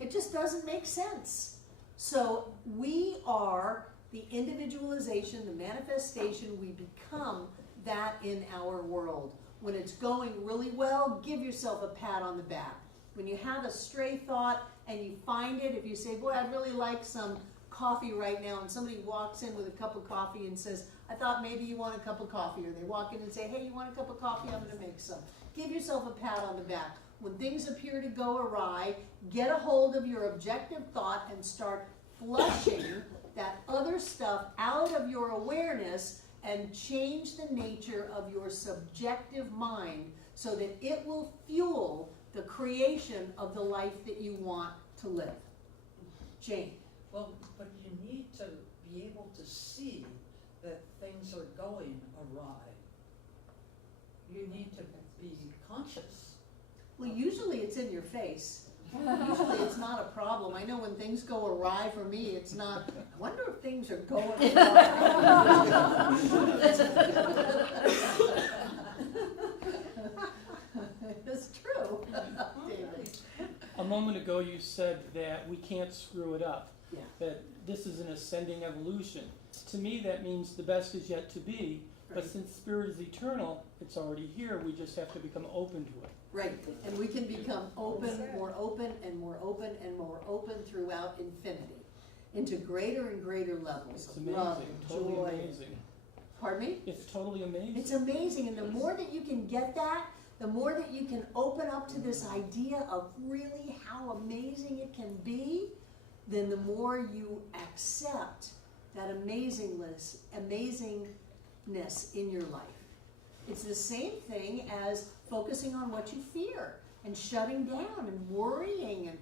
It just doesn't make sense. So we are the individualization, the manifestation. We become that in our world. When it's going really well, give yourself a pat on the back. When you have a stray thought and you find it, if you say, boy, I'd really like some coffee right now, and somebody walks in with a cup of coffee and says, I thought maybe you want a cup of coffee, or they walk in and say, hey, you want a cup of coffee? I'm going to make some. Give yourself a pat on the back. When things appear to go awry, get a hold of your objective thought and start flushing that other stuff out of your awareness, and change the nature of your subjective mind so that it will fuel the creation of the life that you want to live. Jane. Well, but you need to be able to see that things are going awry. You need to be conscious. Well, usually it's in your face. Usually it's not a problem. I know when things go awry for me, it's not, I wonder if things are going awry. It's true, David. A moment ago you said that we can't screw it up, Yeah. that this is an ascending evolution. To me that means the best is yet to be, but Right. since spirit is eternal, it's already here, we just have to become open to it. Right, and we can become open, more open, and more open, and more open throughout infinity, into greater and greater levels It's of love amazing, and totally joy. amazing. Pardon me? It's totally amazing. It's amazing, and the more that you can get that, the more that you can open up to this idea of really how amazing it can be, then the more you accept that amazingness in your life. It's the same thing as focusing on what you fear and shutting down and worrying and,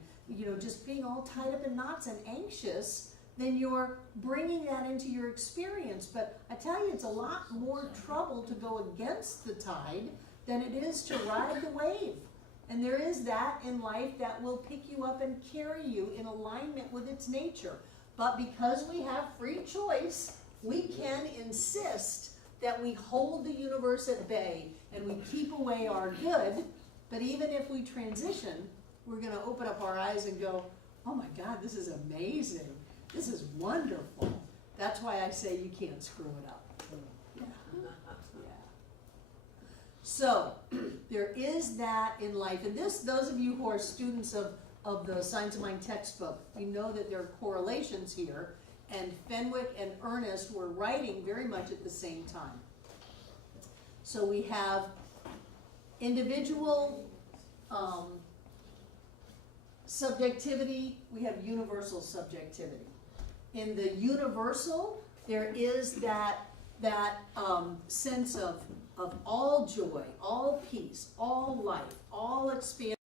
just being all tied up in knots and anxious. Then you're bringing that into your experience. But I tell you, it's a lot more trouble to go against the tide than it is to ride the wave. And there is that in life that will pick you up and carry you in alignment with its nature. But because we have free choice, we can insist that we hold the universe at bay and we keep away our good. But even if we transition, we're going to open up our eyes and go, oh my God, this is amazing. This is wonderful. That's why I say you can't screw it up. Yeah. Yeah. So there is that in life. And this, those of you who are students of the Science of Mind textbook, you know that there are correlations here. And Fenwick and Ernest were writing very much at the same time. So we have individual subjectivity, we have universal subjectivity. In the universal, there is that sense of all joy, all peace, all life, all expansion,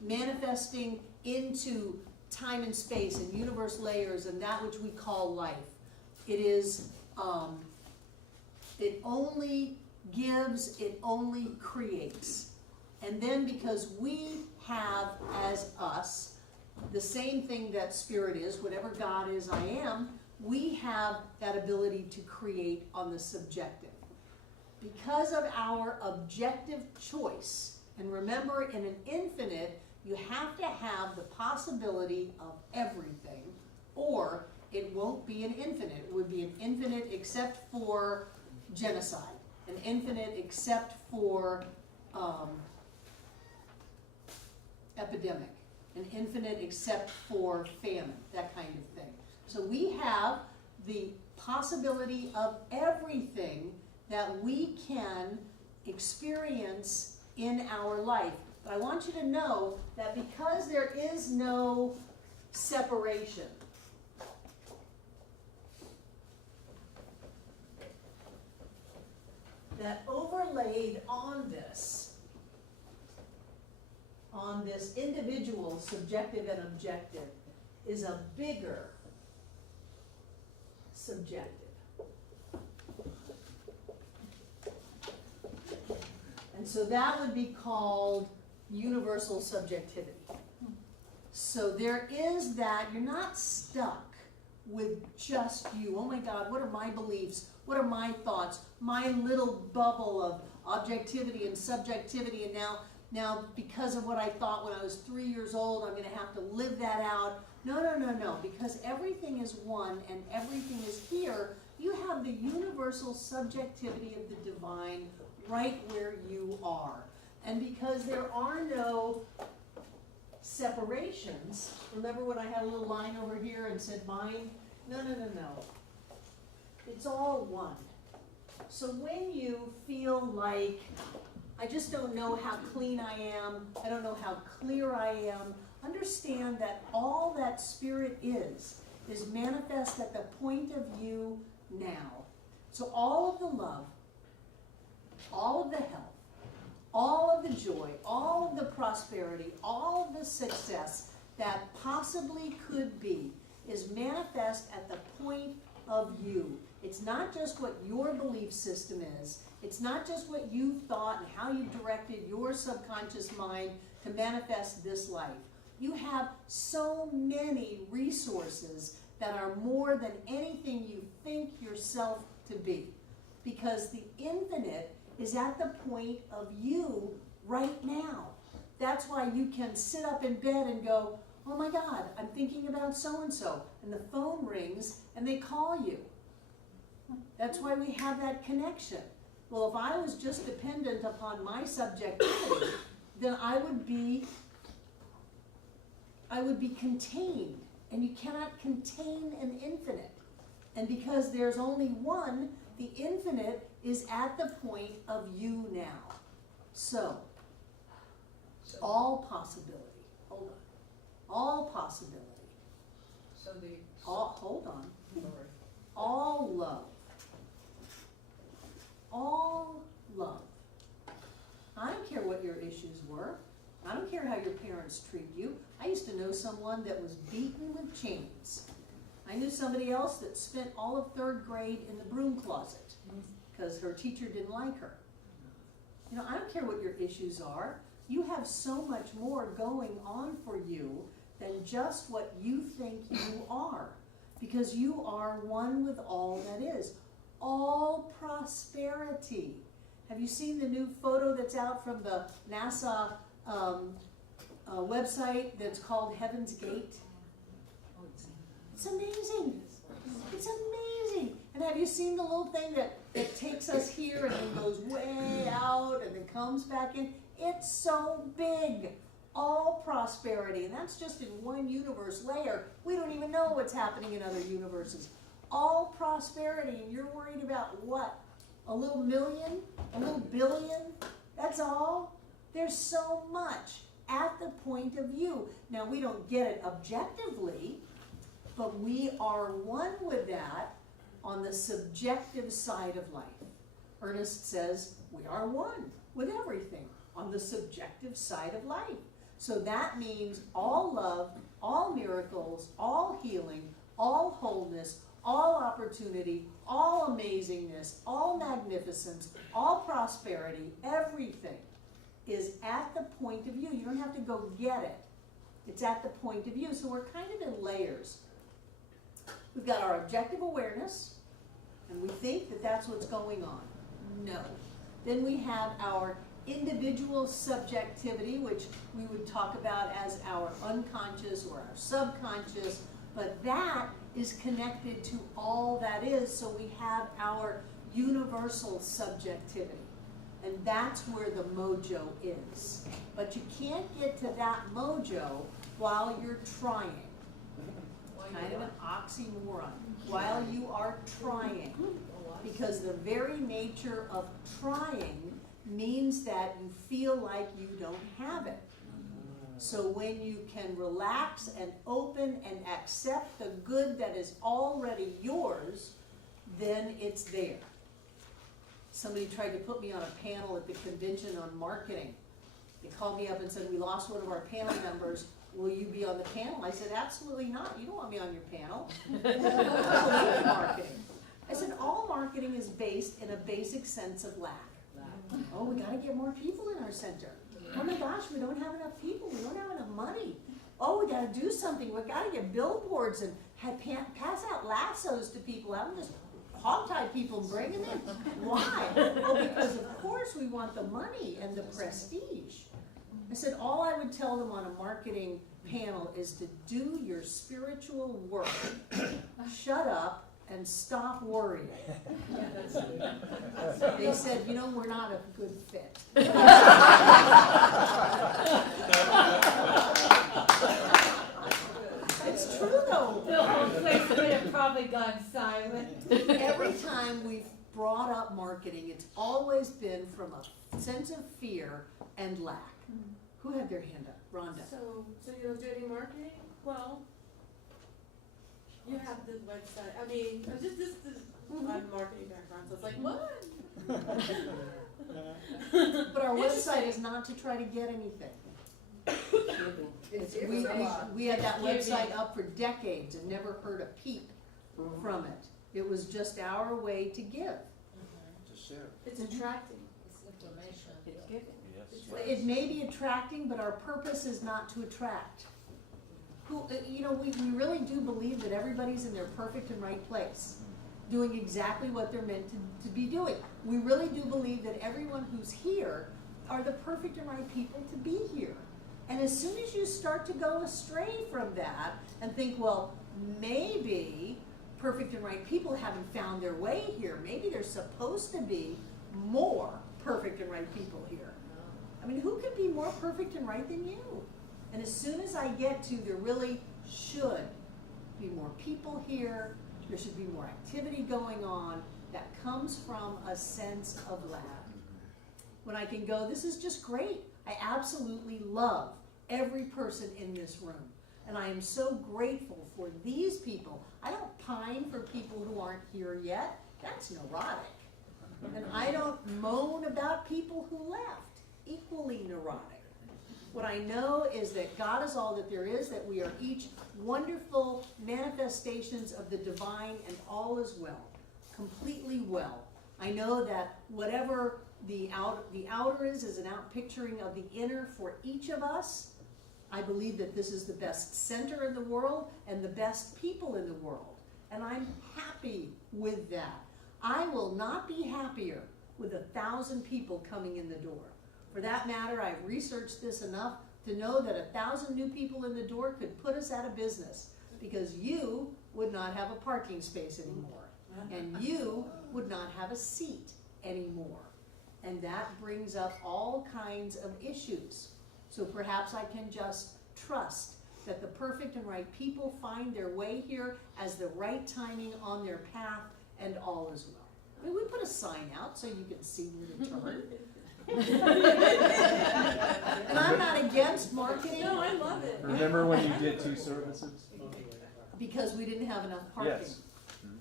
manifesting into time and space and universe layers and that which we call life. It is, it only gives, it only creates. And then because we have as us the same thing that spirit is, whatever God is, I am, we have that ability to create on the subjective. Because of our objective choice, and remember in an infinite, you have to have the possibility of everything, or it won't be an infinite. It would be an infinite except for genocide, an infinite except for epidemic, an infinite except for famine, that kind of thing. So we have the possibility of everything that we can experience in our life. But I want you to know that because there is no separation, that overlaid on this individual subjective and objective is a bigger subjective. And so that would be called universal subjectivity. So there is that, you're not stuck with just you. Oh my God, what are my beliefs? What are my thoughts? My little bubble of objectivity and subjectivity, and now because of what I thought when I was 3 years old, I'm gonna have to live that out. No, because everything is one and everything is here. You have the universal subjectivity of the divine right where you are. And because there are no separations, remember when I had a little line over here and said mine? No. It's all one. So when you feel like, I just don't know how clean I am, I don't know how clear I am, understand that all that spirit is manifest at the point of you now. So all of the love, all of the health, all of the joy, all of the prosperity, all of the success that possibly could be is manifest at the point of you. It's not just what your belief system is. It's not just what you thought and how you directed your subconscious mind to manifest this life. You have so many resources that are more than anything you think yourself to be. Because the infinite is at the point of you right now. That's why you can sit up in bed and go, oh my God, I'm thinking about so-and-so. And the phone rings and they call you. That's why we have that connection. Well, if I was just dependent upon my subjectivity, then I would be contained. And you cannot contain an infinite. And because there's only one, the infinite is at the point of you now. So, all possibility. Hold on. All possibility. So the. Hold on. Sorry. All love. All love. I don't care what your issues were. I don't care how your parents treat you. I used to know someone that was beaten with chains. I knew somebody else that spent all of 3rd grade in the broom closet because her teacher didn't like her. You know, I don't care what your issues are. You have so much more going on for you than just what you think you are, because you are one with all that is. All prosperity. Have you seen the new photo that's out from the NASA website that's called Heaven's Gate? It's amazing. It's amazing. And have you seen the little thing that takes us here and then goes way out and then comes back in? It's so big. All prosperity. And that's just in one universe layer. We don't even know what's happening in other universes. All prosperity. And you're worried about what? A little million? A little billion? That's all? There's so much at the point of view. Now, we don't get it objectively, but we are one with that on the subjective side of life. Ernest says we are one with everything on the subjective side of life. So that means all love, all miracles, all healing, all wholeness, all opportunity, all amazingness, all magnificence, all prosperity, everything is at the point of view. You don't have to go get it. It's at the point of view. So we're kind of in layers. We've got our objective awareness, and we think that that's what's going on. No. Then we have our individual subjectivity, which we would talk about as our unconscious or our subconscious, but that is connected to all that is, so we have our universal subjectivity. And that's where the mojo is. But you can't get to that mojo while you're trying. Kind of an oxymoron. While you are trying. Because the very nature of trying means that you feel like you don't have it. So when you can relax and open and accept the good that is already yours, then it's there. Somebody tried to put me on a panel at the convention on marketing. They called me up and said, we lost one of our panel members. will you be on the panel? I said, absolutely not. You don't want me on your panel. I believe in marketing. I said, all marketing is based in a basic sense of lack. Oh, we gotta get more people in our center. Oh my gosh, we don't have enough people. We don't have enough money. Oh, we gotta do something. We gotta get billboards and pass out lassos to people. Have them just hogtie people and bring them in. Why? Well, because of course we want the money and the prestige. I said, all I would tell them on a marketing panel is to do your spiritual work. Shut up and stop worrying. They said, you know, we're not a good fit. It's true though. The whole place would have probably gone silent. Every time we've brought up marketing, it's always been from a sense of fear and lack. Who had their hand up? Rhonda. So you don't do any marketing? Well, you have the website. I mean, this is my marketing background, so it's like, what? But our website is not to try to get anything. We had that website up for decades and never heard a peep from it. It was just our way to give. To share. It's attracting. It's information. It's giving. It may be attracting, but our purpose is not to attract. You know, we really do believe that everybody's in their perfect and right place, doing exactly what they're meant to be doing. We really do believe that everyone who's here are the perfect and right people to be here. And as soon as you start to go astray from that and think, well, maybe perfect and right people haven't found their way here. Maybe there's supposed to be more perfect and right people here. I mean, who could be more perfect and right than you? And as soon as I get to there really should be more people here, there should be more activity going on, that comes from a sense of lack. When I can go, this is just great. I absolutely love every person in this room. And I am so grateful for these people. I don't pine for people who aren't here yet. That's neurotic. And I don't moan about people who left. Equally neurotic. What I know is that God is all that there is, that we are each wonderful manifestations of the divine, and all is well, completely well. I know that whatever the outer is an outpicturing of the inner for each of us. I believe that this is the best center in the world and the best people in the world. And I'm happy with that. I will not be happier with 1,000 people coming in the door. For that matter, I've researched this enough to know that 1,000 new people in the door could put us out of business, because you would not have a parking space anymore, and you would not have a seat anymore. And that brings up all kinds of issues. So perhaps I can just trust that the perfect and right people find their way here as the right timing on their path, and all is well. I mean, we put a sign out so you can see where to turn. And I'm not against marketing. No, I love it. Remember when you did 2 services? Because we didn't have enough parking. Yes.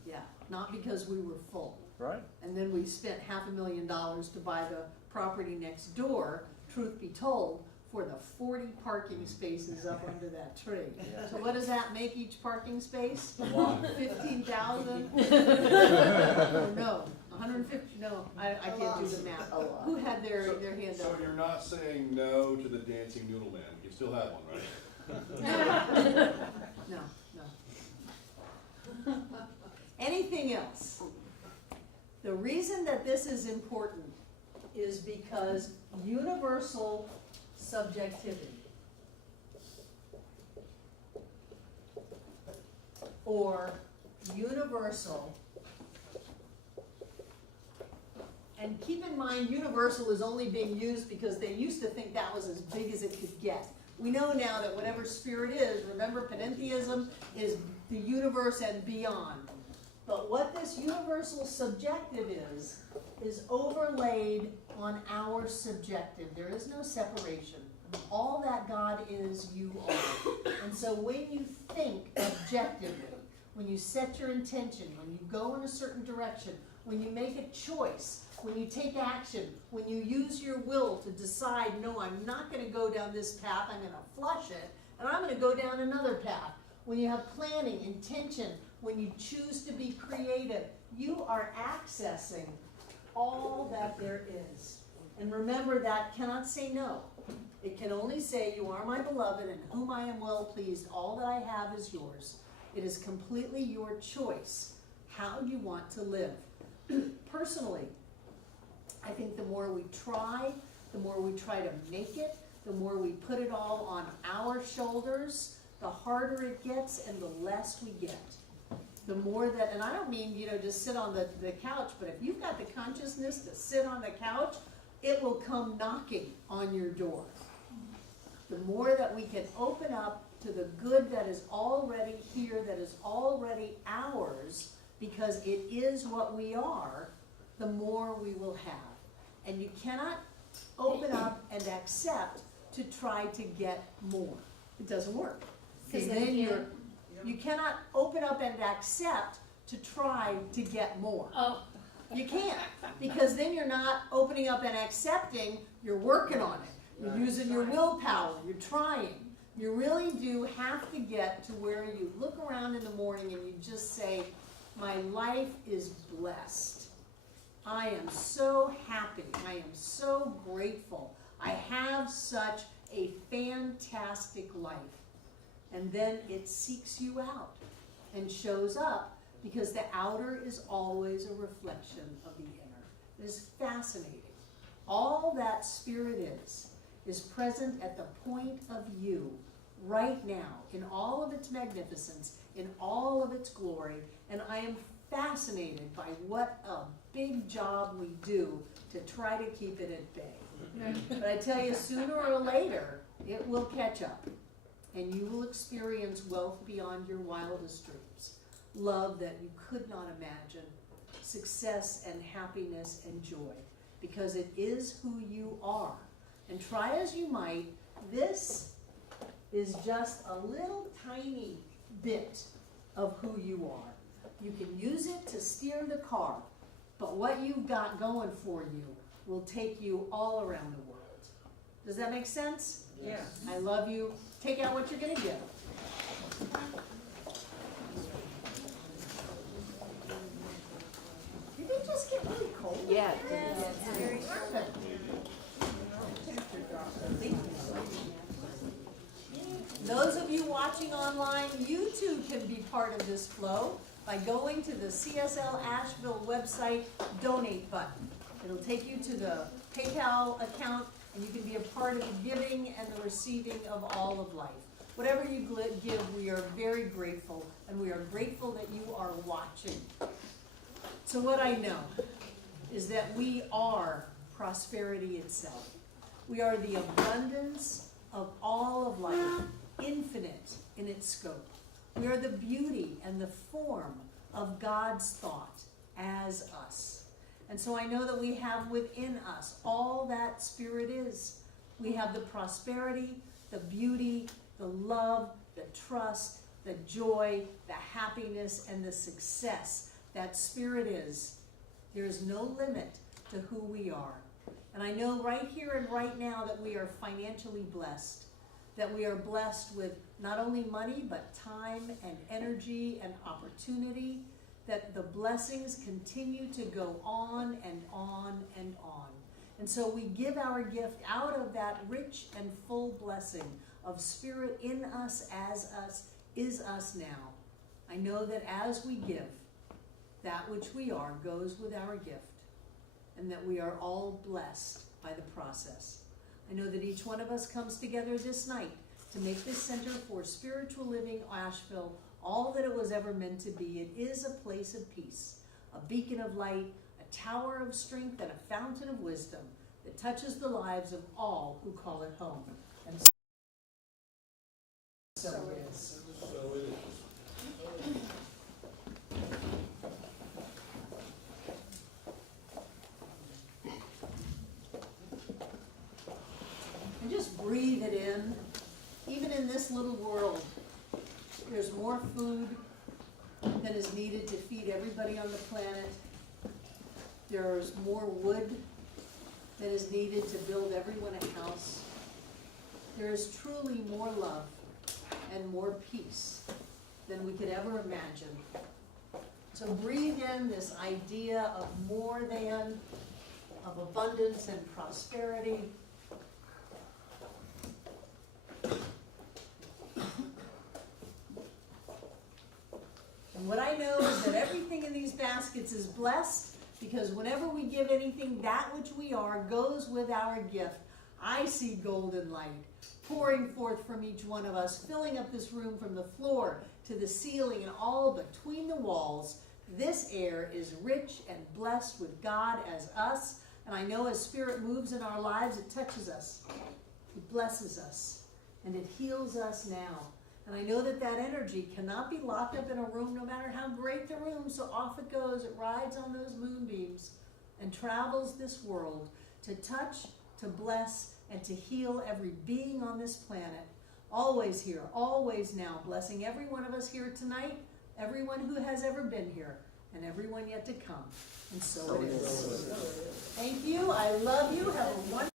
Yeah, not because we were full. Right. And then we spent $500,000 to buy the property next door, truth be told, for the 40 parking spaces up under that tree. So what does that make each parking space? 15,000? No, 150, no, I can't do the math. Who had their hand So up? you're not saying no to the dancing noodle man, you still have one, right? No. Anything else? The reason that this is important is because universal subjectivity, or universal, and keep in mind universal is only being used because they used to think that was as big as it could get. We know now that whatever spirit is, remember panentheism is the universe and beyond. But what this universal subjective is overlaid on our subjective. There is no separation. All that God is, you are. And so when you think objectively, when you set your intention, when you go in a certain direction, when you make a choice, when you take action, when you use your will to decide, no, I'm not going to go down this path, I'm going to flush it, And I'm gonna go down another path. When you have planning, intention, when you choose to be creative, you are accessing all that there is. And remember, that cannot say no. It can only say, you are my beloved, in whom I am well pleased. All that I have is yours. It is completely your choice. How you want to live. Personally, I think the more we try to make it, the more we put it all on our shoulders, the harder it gets and the less we get. The more that, and I don't mean, just sit on the couch, but if you've got the consciousness to sit on the couch, it will come knocking on your door. The more that we can open up to the good that is already here, that is already ours, because it is what we are, the more we will have. And you cannot open up and accept to try to get more. It doesn't work. Because then you cannot open up and accept to try to get more. Oh. You can't, because then you're not opening up and accepting, you're working on it. You're using your willpower, you're trying. You really do have to get to where you look around in the morning and you just say, my life is blessed. I am so happy. I am so grateful. I have such a fantastic life. And then it seeks you out and shows up, because the outer is always a reflection of the inner. It is fascinating. All that spirit is present at the point of you right now, in all of its magnificence, in all of its glory, and I am fascinated by what a big job we do to try to keep it at bay. But I tell you, sooner or later, it will catch up, and you will experience wealth beyond your wildest dreams, love that you could not imagine, success and happiness and joy, because it is who you are. And try as you might, this is just a little tiny bit of who you are. You can use it to steer the car, but what you've got going for you will take you all around the world. Does that make sense? Yes. I love you. Take out what you're going to give. Did it just get really cold? Yeah. It's very perfect. Those of you watching online, you too can be part of this flow by going to the CSL Asheville website donate button. It'll take you to the PayPal account, and you can be a part of the giving and the receiving of all of life. Whatever you give, we are very grateful, and we are grateful that you are watching. So what I know is that we are prosperity itself. We are the abundance of all of life, infinite in its scope. We are the beauty and the form of God's thought as us. And so I know that we have within us all that spirit is. We have the prosperity, the beauty, the love, the trust, the joy, the happiness, and the success that spirit is. There is no limit to who we are. And I know right here and right now that we are financially blessed, that we are blessed with not only money, but time and energy and opportunity, that the blessings continue to go on and on and on. And so we give our gift out of that rich and full blessing of spirit in us, as us, is us now. I know that as we give, that which we are goes with our gift, and that we are all blessed by the process. I know that each one of us comes together this night to make this center for spiritual living Asheville all that it was ever meant to be. It is a place of peace, a beacon of light, a tower of strength, and a fountain of wisdom that touches the lives of all who call it home. And so it is. So it is. And just breathe it in. Even in this little world, there's more food than is needed to feed everybody on the planet. There's more wood than is needed to build everyone a house. There is truly more love and more peace than we could ever imagine. So breathe in this idea of more than, of abundance and prosperity. And what I know is that everything in these baskets is blessed, because whenever we give anything, that which we are goes with our gift. I see golden light pouring forth from each one of us, filling up this room from the floor to the ceiling and all between the walls. This air is rich and blessed with God as us. And I know as Spirit moves in our lives, it touches us. It blesses us. And it heals us now. And I know that that energy cannot be locked up in a room, no matter how great the room. So off it goes. It rides on those moonbeams and travels this world to touch, to bless, and to heal every being on this planet. Always here, always now, blessing every one of us here tonight, everyone who has ever been here, and everyone yet to come. And so it is. Thank you. I love you. Have a wonderful